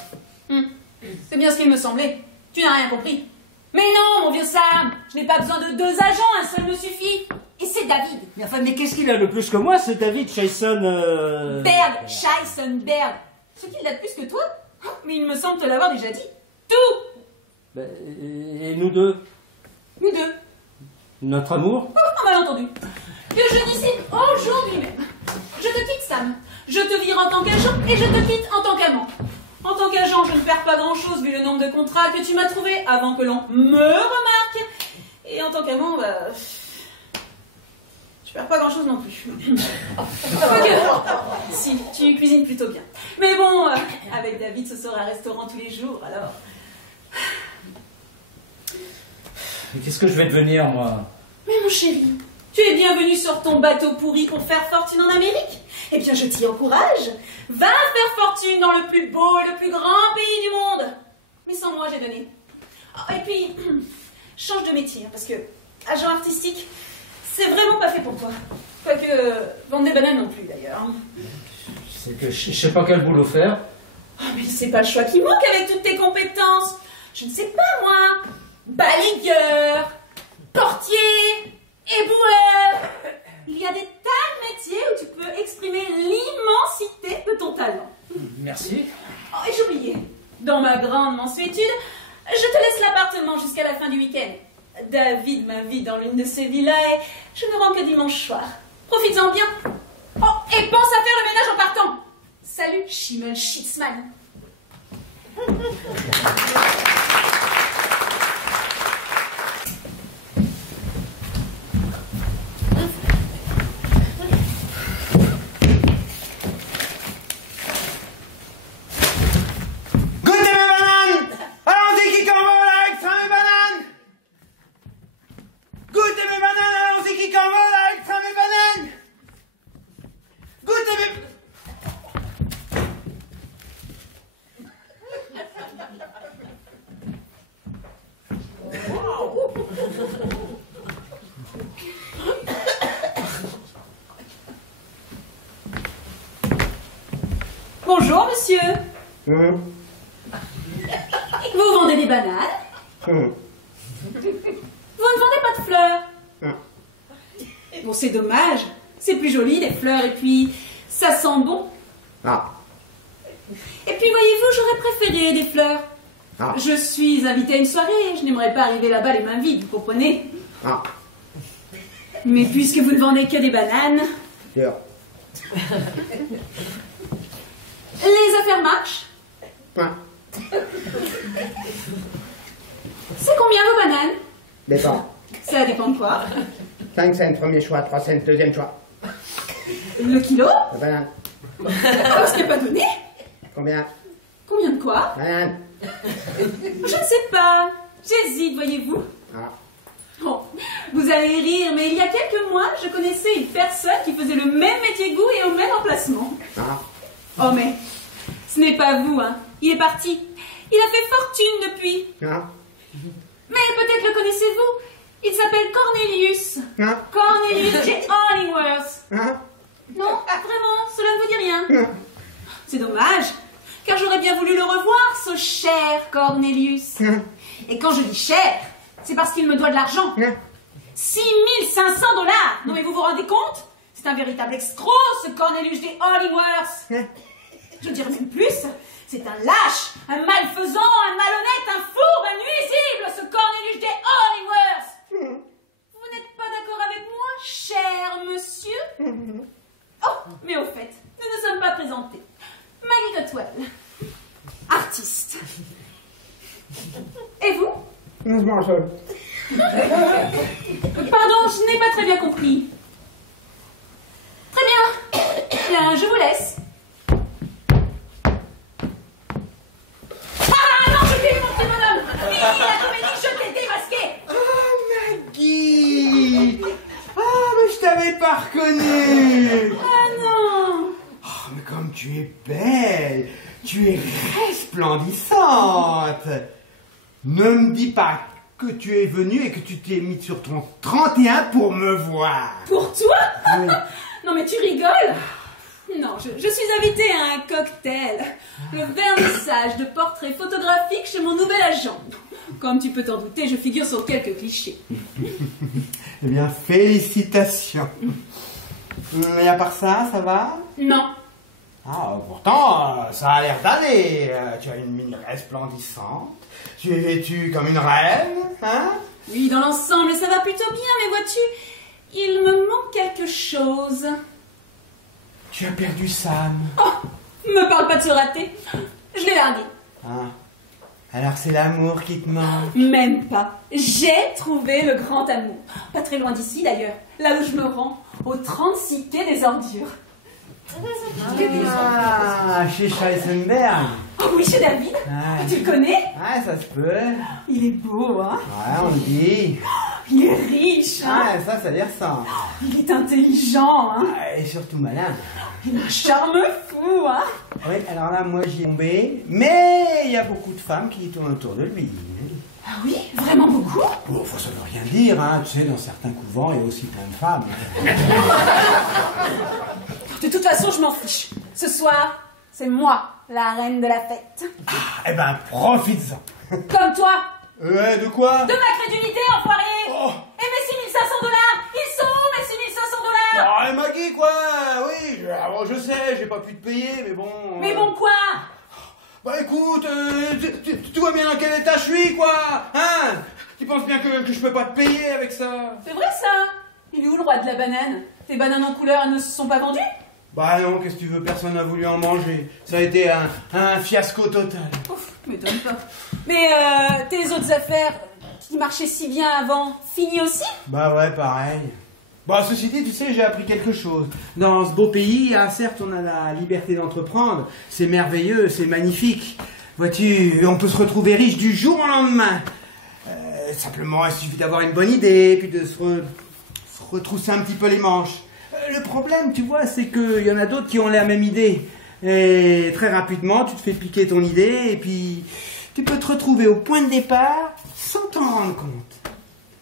C'est bien ce qu'il me semblait. Tu n'as rien compris. Mais non, mon vieux Sam, je n'ai pas besoin de 2 agents, un seul me suffit. Et c'est David. Mais enfin, mais qu'est-ce qu'il a le plus que moi, ce David Scheissenberg? Scheissenberg. Ce qu'il a de plus que toi? Mais il me semble te l'avoir déjà dit. Tout. Et nous deux? Nous deux. Notre amour? Oh, malentendu. Que je décide aujourd'hui même. Je te quitte, Sam. Je te vire en tant qu'agent et je te quitte en tant qu'amant. En tant qu'agent, je ne perds pas grand-chose vu le nombre de contrats que tu m'as trouvés avant que l'on me remarque. Et en tant qu'amant, bah... je perds pas grand-chose non plus. Si, tu cuisines plutôt bien. Mais bon, avec David, ce sera un restaurant tous les jours, alors... Mais qu'est-ce que je vais devenir, moi? Mais mon chéri, tu es bienvenu sur ton bateau pourri pour faire fortune en Amérique. Eh bien, je t'y encourage. Va faire fortune dans le plus beau et le plus grand pays du monde. Mais sans moi, j'ai donné. Oh, et puis, change de métier, parce que agent artistique, c'est vraiment pas fait pour toi. Quoique, vendre des bananes non plus, d'ailleurs. C'est que je sais pas quel boulot faire. Oh, mais c'est pas le choix qui manque avec toutes tes compétences. Je ne sais pas, moi. Balayeur, portier, éboueur. Il y a des tas de métiers où tu peux exprimer l'immensité de ton talent. Merci. Oh, et j'oubliais, dans ma grande mansuétude, je te laisse l'appartement jusqu'à la fin du week-end. David m'invite dans l'une de ses villas et je ne rends que dimanche soir. Profites-en bien. Oh, et pense à faire le ménage en partant. Salut, Schimmel Schitzman. Bonjour, monsieur. Vous vendez des bananes? Vous ne vendez pas de fleurs? bon, c'est dommage. C'est plus joli, des fleurs, et puis ça sent bon. Ah. Et puis, voyez-vous, j'aurais préféré des fleurs. Ah. Je suis invitée à une soirée, je n'aimerais pas arriver là-bas les mains vides, vous comprenez? Ah. Mais puisque vous ne vendez que des bananes... Sûr. Les affaires marchent. Point. C'est combien vos bananes? Dépend. Ça dépend de quoi? 5 cents, premier choix, 3 cents, deuxième choix. Le kilo? La banane. Ah, ce n'est pas donné? Combien? Combien de quoi? Banane. Je ne sais pas. J'hésite, voyez-vous. Ah. Bon, vous allez rire, mais il y a quelques mois, je connaissais une personne qui faisait le même métier que vous et au même emplacement. Ah. Oh, mais ce n'est pas vous, hein. Il est parti. Il a fait fortune depuis. Ah. Mais peut-être le connaissez-vous. Il s'appelle Cornelius. Ah. Cornelius J. Hollingworth. Ah. Non, vraiment, cela ne vous dit rien. C'est dommage, car j'aurais bien voulu le revoir, ce cher Cornelius. Et quand je dis cher, c'est parce qu'il me doit de l'argent. 6 500 $. Non mais vous vous rendez compte? C'est un véritable escroc, ce Cornelius J. Hollingworth. Je dirais même plus, c'est un lâche, un malfaisant, un malhonnête, un fourbe, un nuisible, ce Cornelius J. Hollingworth. Vous n'êtes pas d'accord avec moi, cher monsieur? Oh, mais au fait, nous ne sommes pas présentés. Maggie Cotwell, artiste. Et vous? Je mange seul. Pardon, je n'ai pas très bien compris. Très bien. Bien, je vous laisse. Ah non, je t'ai eu, mon petit bonhomme. Oui, la comédie, je t'ai démasqué. Oh, Maggie! Ah, mais je t'avais pas reconnu! Ah non. Oh, mais comme tu es belle! Tu es resplendissante! Ne me dis pas que tu es venue et que tu t'es mis sur ton 31 pour me voir! Pour toi? Oui. Non mais tu rigoles? Non, je suis invitée à un cocktail. Le vernissage de portraits photographiques chez mon nouvel agent. Comme tu peux t'en douter, je figure sur quelques clichés. Eh bien, félicitations! Mais à part ça, ça va? Non. Ah, pourtant, ça a l'air d'aller. Tu as une mine resplendissante. Tu es vêtue comme une reine, hein? Oui, dans l'ensemble, ça va plutôt bien, mais vois-tu, il me manque quelque chose. Tu as perdu Sam. Oh, me parle pas de ce raté. Je l'ai largué. Ah. Alors c'est l'amour qui te manque. Même pas. J'ai trouvé le grand amour. Pas très loin d'ici, d'ailleurs. Là où je me rends, au 36 quai des ordures. Ah, chez Scheissenberg. Oh oui, chez David. Ah. Tu le connais? Ah, ça se peut. Il est beau, hein? Ouais, on le dit. Il est riche, hein? Ah, ça y ressemble. Il est intelligent, hein? Ah, et surtout malin. Il a un charme fou, hein? Oui, alors là, moi j'y ai tombé. Mais il y a beaucoup de femmes qui tournent autour de lui. Ah oui? Vraiment beaucoup? Bon, ça veut rien dire, hein. Tu sais, dans certains couvents, il y a aussi plein de femmes. De toute façon, je m'en fiche. Ce soir, c'est moi, la reine de la fête. Eh ben, profites-en. Comme toi. Ouais, de quoi? De ma crédulité, enfoiré. Oh. Et mes 6 500 $? Ils sont où, mes 6 500 $? Ah, Maggie, quoi? Oui, bon, je sais, j'ai pas pu te payer, mais bon... Mais bon quoi? Bah écoute, tu vois bien dans quel état je suis, quoi? Hein? Tu penses bien que je peux pas te payer avec ça? C'est vrai ça? Il est où le roi de la banane? Tes bananes en couleur, elles ne se sont pas vendues? Bah non, qu'est-ce que tu veux, personne n'a voulu en manger. Ça a été un fiasco total. Ouf, m'étonne pas. Mais tes autres affaires qui marchaient si bien avant, finies aussi? Bah ouais, pareil. Bah ceci dit, tu sais, j'ai appris quelque chose. Dans ce beau pays, ah, certes, on a la liberté d'entreprendre. C'est merveilleux, c'est magnifique. Vois-tu, on peut se retrouver riche du jour au lendemain. Simplement, il suffit d'avoir une bonne idée, puis de se retrousser un petit peu les manches. Le problème, tu vois, c'est qu'il y en a d'autres qui ont la même idée. Et très rapidement, tu te fais piquer ton idée, et puis tu peux te retrouver au point de départ sans t'en rendre compte.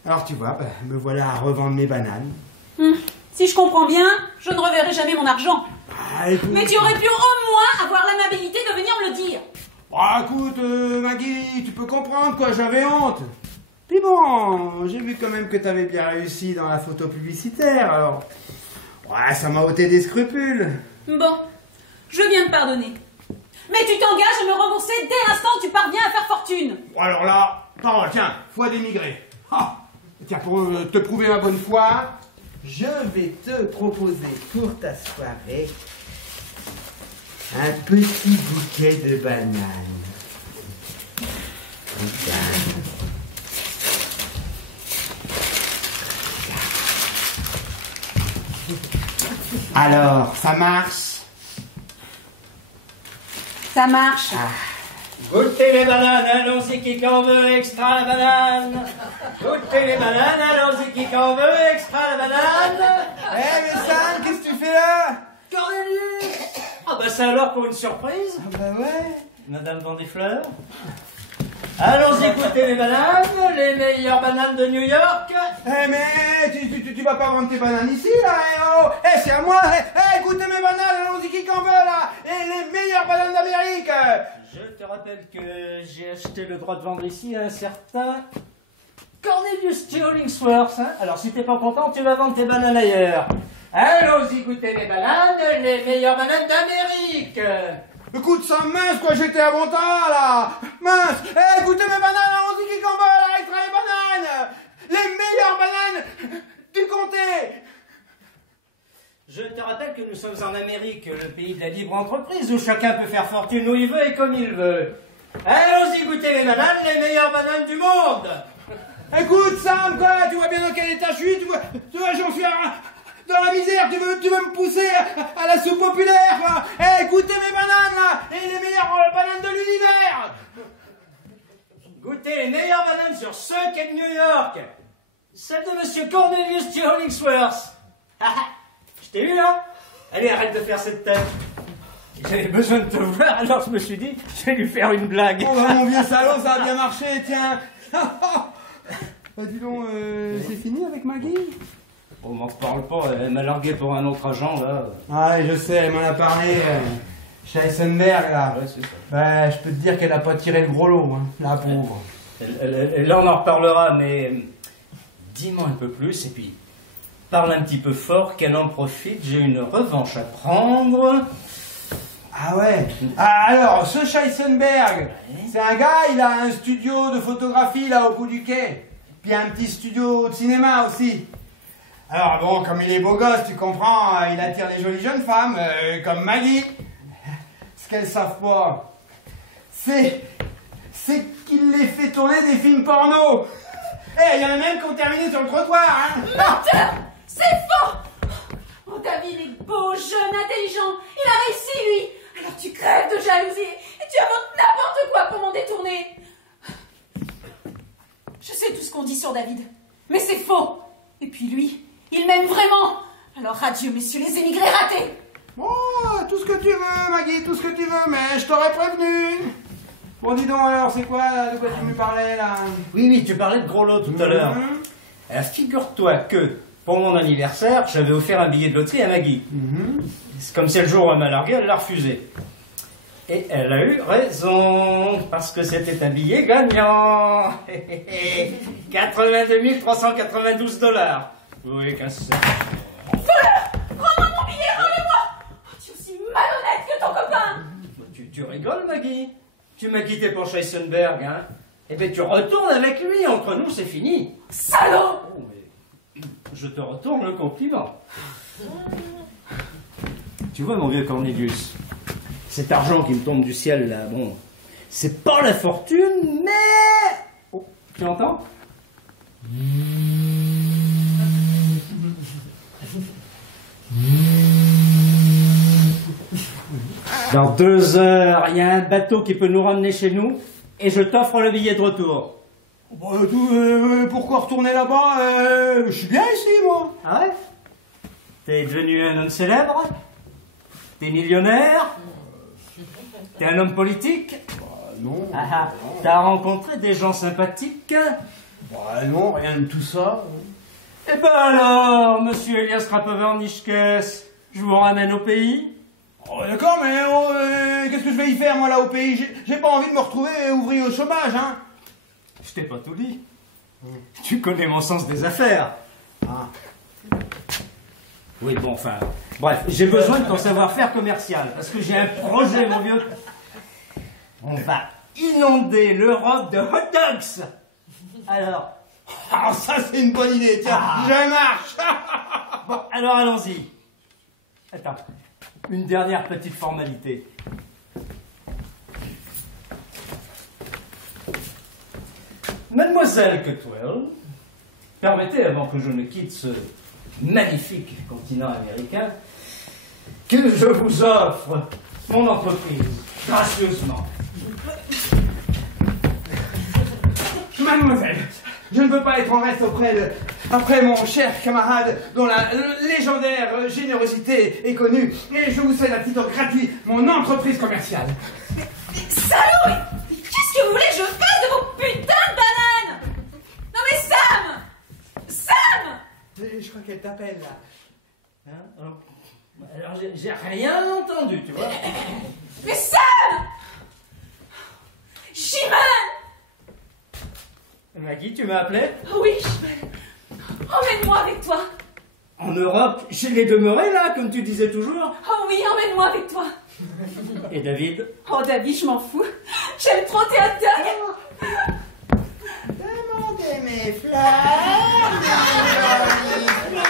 Alors tu vois, me voilà à revendre mes bananes. Si je comprends bien, je ne reverrai jamais mon argent. Ah, écoute, Mais tu aurais pu au moins avoir l'amabilité de venir me le dire. Ah, écoute, Maggie, tu peux comprendre, quoi, j'avais honte. Puis bon, j'ai vu quand même que t'avais bien réussi dans la photo publicitaire, alors... Ouais, ça m'a ôté des scrupules. Bon, je viens de pardonner. Mais tu t'engages à me rembourser dès l'instant où tu parviens à faire fortune. Bon, alors là, parole, tiens, foi d'émigré. Ah, tiens, pour te prouver ma bonne foi, je vais te proposer pour ta soirée un petit bouquet de bananes. Regarde. Alors, ça marche? Ça marche. Goûtez les bananes, allons-y qui qu'en veut, extra la banane. Goûtez les bananes, allons-y qui qu'en veut, extra la banane. Eh, mais Sam, qu'est-ce que tu fais là? Cornelius! Ah bah c'est alors pour une surprise. Ah bah ouais. Madame vend des fleurs. Allons-y goûter les bananes, les meilleures bananes de New York. Eh mais tu vas pas vendre tes bananes ici là, eh oh. Eh c'est à moi, eh goûtez mes bananes, allons-y qui qu'en veut là. Et les meilleures bananes d'Amérique. Je te rappelle que j'ai acheté le droit de vendre ici à un certain Cornelius Hollingsworth. Hein. Alors si t'es pas content, tu vas vendre tes bananes ailleurs. Allons-y goûter les bananes, les meilleures bananes d'Amérique. Écoute ça mince quoi, j'étais à mon temps là. Mince, eh goûtez mes bananes, allons-y qui qu'en veut là, extra les bananes. Les meilleures bananes du comté. Je te rappelle que nous sommes en Amérique, le pays de la libre entreprise, où chacun peut faire fortune où il veut et comme il veut. Allons-y goûter les bananes, les meilleures bananes du monde. Écoute Sam quoi, tu vois bien dans quel état je suis, tu vois j'en suis dans la misère, tu veux me pousser à la soupe populaire quoi. Eh goûtez mes bananes là, et les meilleures bananes de l'univers. Goûtez les meilleures bananes sur ce quai de New York. Celle de Monsieur Cornelius Hollingsworth. Je t'ai eu, hein? Allez, arrête de faire cette tête. J'avais besoin de te voir, alors je me suis dit, je vais lui faire une blague. Oh bah mon vieux salaud, ça a bien marché, tiens. Bah dis donc, c'est fini avec Maggie? On m'en parle pas, elle m'a largué pour un autre agent, là. Ah, je sais, elle m'en a parlé. Heisenberg, là. Ouais, c'est ça. Ouais, je peux te dire qu'elle a pas tiré le gros lot, hein, la pauvre. Là, on en reparlera, mais dis-moi un peu plus, et puis parle un petit peu fort, qu'elle en profite, j'ai une revanche à prendre. Ah ouais. Ah, alors, ce Heisenberg, c'est un gars, il a un studio de photographie, là, au bout du quai. Puis un petit studio de cinéma aussi. Alors bon, comme il est beau gosse, tu comprends, il attire les jolies jeunes femmes, comme Maggie. Ce qu'elles savent pas, c'est qu'il les fait tourner des films porno. Eh, il y en a même qui ont terminé sur le trottoir, hein. Menteur! C'est faux! Oh, David est beau, jeune, intelligent. Il a réussi, lui. Alors tu crèves de jalousie et tu inventes n'importe quoi pour m'en détourner. Je sais tout ce qu'on dit sur David, mais c'est faux. Et puis lui, il m'aime vraiment. Alors adieu, messieurs les émigrés ratés. Bon, tout ce que tu veux, Maggie, tout ce que tu veux, mais je t'aurais prévenu. Bon, dis donc alors, c'est quoi, là, de quoi tu me parlais, là? Oui, tu parlais de gros lot tout à l'heure. Figure-toi que, pour mon anniversaire, j'avais offert un billet de loterie à Maggie. C'est comme c'est le jour où elle m'a largué, elle l'a refusé. Et elle a eu raison, parce que c'était un billet gagnant. 82 392 $. Oui, 15 Voleur! Rends-moi mon billet, rendez-moi! Oh, tu es aussi malhonnête que ton copain! Tu rigoles, Maggie? Tu m'as quitté pour Heisenberg, hein? Eh bien, tu retournes avec lui, entre nous, c'est fini. Salaud! Oh, mais je te retourne le compliment. Tu vois, mon vieux Cornelius, cet argent qui me tombe du ciel, là, bon, c'est pas la fortune, mais... Oh, tu entends? Dans 2 heures, il y a un bateau qui peut nous ramener chez nous, et je t'offre le billet de retour. Bon, pourquoi retourner là-bas? Je suis bien ici, moi. Ah ouais? T'es devenu un homme célèbre? T'es millionnaire? T'es un homme politique? Non. T'as rencontré des gens sympathiques? Bah non, rien de tout ça. Eh ben alors, monsieur Elias Rapover-Nischkes, je vous ramène au pays? Oh, d'accord, mais qu'est-ce que je vais y faire, moi, là, au pays? J'ai pas envie de me retrouver ouvrier au chômage, hein. Je t'ai pas tout dit. Tu connais mon sens des affaires. Ah. Oui, bon, enfin... Bref, j'ai besoin de ton savoir-faire commercial, parce que j'ai un projet, mon vieux. On va inonder l'Europe de hot dogs. Alors... Ah, ça c'est une bonne idée, tiens, je marche. Bon, alors allons-y. Attends, une dernière petite formalité. Mademoiselle Cutwell, permettez, avant que je ne quitte ce magnifique continent américain, que je vous offre mon entreprise, gracieusement. Mademoiselle, je ne veux pas être en reste après mon cher camarade dont la légendaire générosité est connue, et je vous cède à titre gratuit mon entreprise commerciale. Salaud, mais qu'est-ce que vous voulez que je fasse de vos putains de bananes? Non mais Sam, Je crois qu'elle t'appelle là. Hein? Alors j'ai rien entendu, tu vois. mais Sam, Chimène. Maggie, tu m'as appelé? Oui, Chimène, emmène-moi avec toi. En Europe, chez les demeurés, là, comme tu disais toujours. Oh oui, emmène-moi avec toi. Et David? Oh David, je m'en fous. J'aime trop tes hot dogs. Demandez mes fleurs, mes jolies fleurs.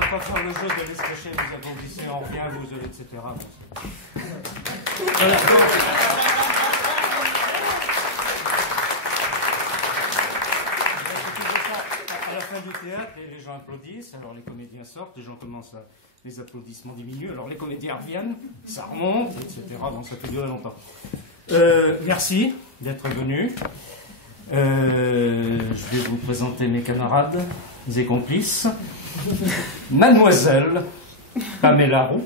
On va faire le jeu de l'escacher, vous applaudissez, on revient, vous, etc. Voilà, à la fin du théâtre, les gens applaudissent, alors les comédiens sortent, les gens commencent à... Les applaudissements diminuent, alors les comédiens reviennent, ça remonte, etc. Donc ça peut durer longtemps. Merci d'être venus. Je vais vous présenter mes camarades et complices. Mademoiselle Pamela Roux.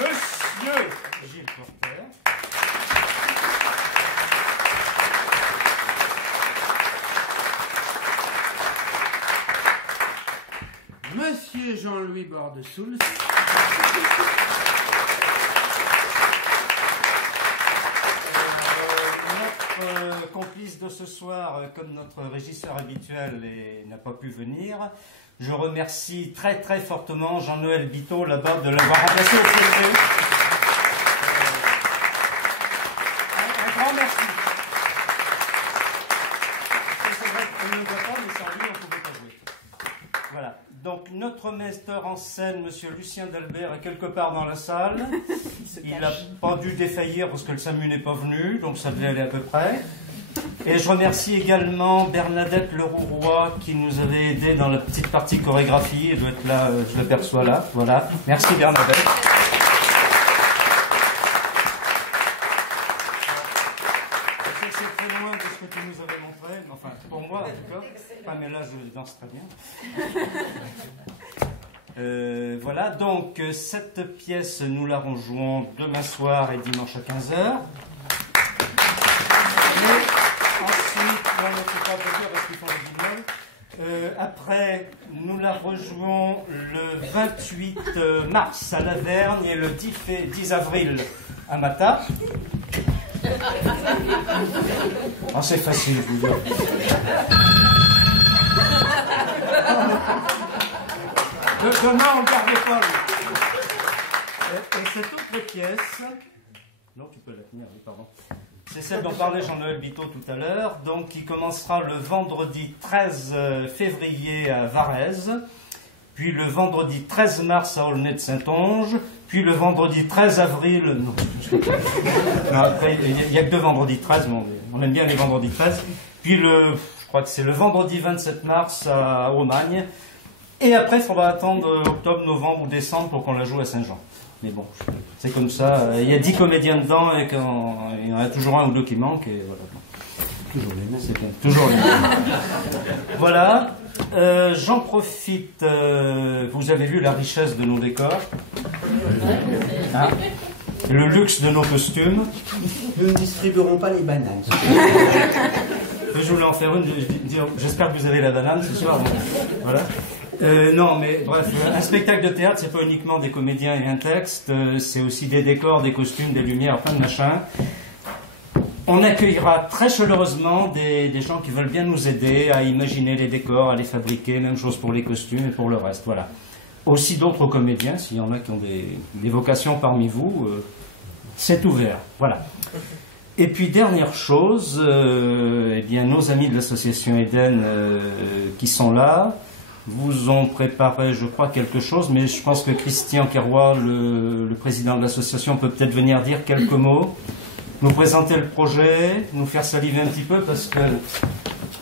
Monsieur Gilles Porter. Monsieur Jean-Louis Bordesouls. Notre complice de ce soir, comme notre régisseur habituel n'a pas pu venir, je remercie très très fortement Jean-Noël Biteau là-bas de l'avoir remplacé au CNV. remercie. C'est vrai qu'on ne le voit pas, mais sans lui, on ne pouvait pas jouer. Voilà. Donc, notre metteur en scène, monsieur Lucien Dalbert, est quelque part dans la salle. Il n'a pas dû défaillir parce que le SAMU n'est pas venu, donc ça devait aller à peu près. Et je remercie également Bernadette Leroux-Roy qui nous avait aidé dans la petite partie chorégraphie. Elle doit être là, je l'aperçois là. Voilà. Merci Bernadette. C'est très loin de ce que tu nous avais montré. Enfin, pour moi en tout cas. Enfin, mais là, je danse très bien. Voilà, donc cette pièce, nous la rejouons demain soir et dimanche à 15h. Ensuite, on ne peut pas dire parce qu'ils font le guignol. Après, nous la rejouons le 28 mars à Lavergne et le 10 avril à Mata. Oh, c'est facile, je vous dis. Demain, on ne gardait pas. Et cette autre pièce... Non, tu peux la tenir, oui, pardon. C'est celle dont parlait Jean-Noël Biteau tout à l'heure, donc qui commencera le vendredi 13 février à Varèse, puis le vendredi 13 mars à Aulnay-de-Saintonge, puis le vendredi 13 avril... Non, après, il n'y a que 2 vendredis 13, mais on aime bien les vendredis 13. Puis je crois que c'est le vendredi 27 mars à Aumagne. Et après, il faudra attendre octobre, novembre ou décembre pour qu'on la joue à Saint-Jean. Mais bon, c'est comme ça. Il y a 10 comédiens dedans et il y en a toujours un ou deux qui manquent. Et voilà. Toujours les mêmes, c'est bien. Toujours les mêmes. Voilà. J'en profite. Vous avez vu la richesse de nos décors. Hein, le luxe de nos costumes. Nous ne distribuerons pas les bananes. Je voulais en faire une. J'espère que vous avez la banane ce soir. Donc, voilà. Non, mais bref, un spectacle de théâtre, c'est pas uniquement des comédiens et un texte, c'est aussi des décors, des costumes, des lumières, plein de machins. On accueillera très chaleureusement des gens qui veulent bien nous aider à imaginer les décors, à les fabriquer, même chose pour les costumes et pour le reste, voilà. Aussi d'autres comédiens, s'il y en a qui ont des vocations parmi vous, c'est ouvert, voilà. Et puis dernière chose, eh bien nos amis de l'association Eden qui sont là, vous ont préparé, je crois, quelque chose, mais je pense que Christian Keroy, le président de l'association, peut peut-être venir dire quelques mots, nous présenter le projet, nous faire saliver un petit peu, parce que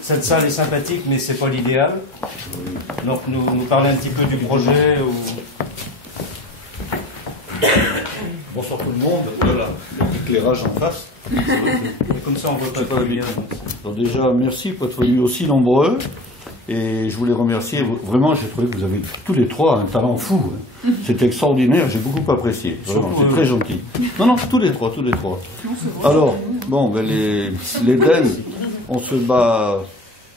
cette salle est sympathique, mais c'est pas l'idéal. Donc nous parler un petit peu du projet. Bonsoir tout le monde, voilà, l'éclairage en face. Et comme ça on voit pas bien. Alors déjà, merci pour être venus aussi nombreux. Et je voulais remercier, vraiment, j'ai trouvé que vous avez tous les trois un talent fou. C'était extraordinaire, j'ai beaucoup apprécié. Vraiment, c'est très gentil. Non, tous les trois. Alors, bon, ben l'Eden, on se bat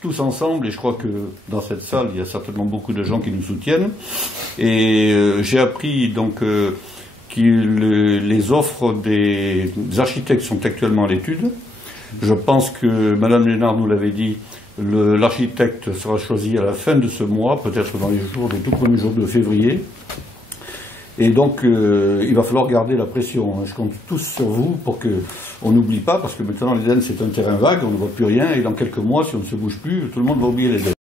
tous ensemble, et je crois que dans cette salle, il y a certainement beaucoup de gens qui nous soutiennent. Et j'ai appris donc que les offres des architectes sont actuellement à l'étude. Je pense que Madame Lénard nous l'avait dit. L'architecte sera choisi à la fin de ce mois, peut-être dans les tout premiers jours de février. Et donc, il va falloir garder la pression. Je compte tous sur vous pour qu'on n'oublie pas, parce que maintenant l'Eden c'est un terrain vague, on ne voit plus rien, et dans quelques mois, si on ne se bouge plus, tout le monde va oublier l'Eden.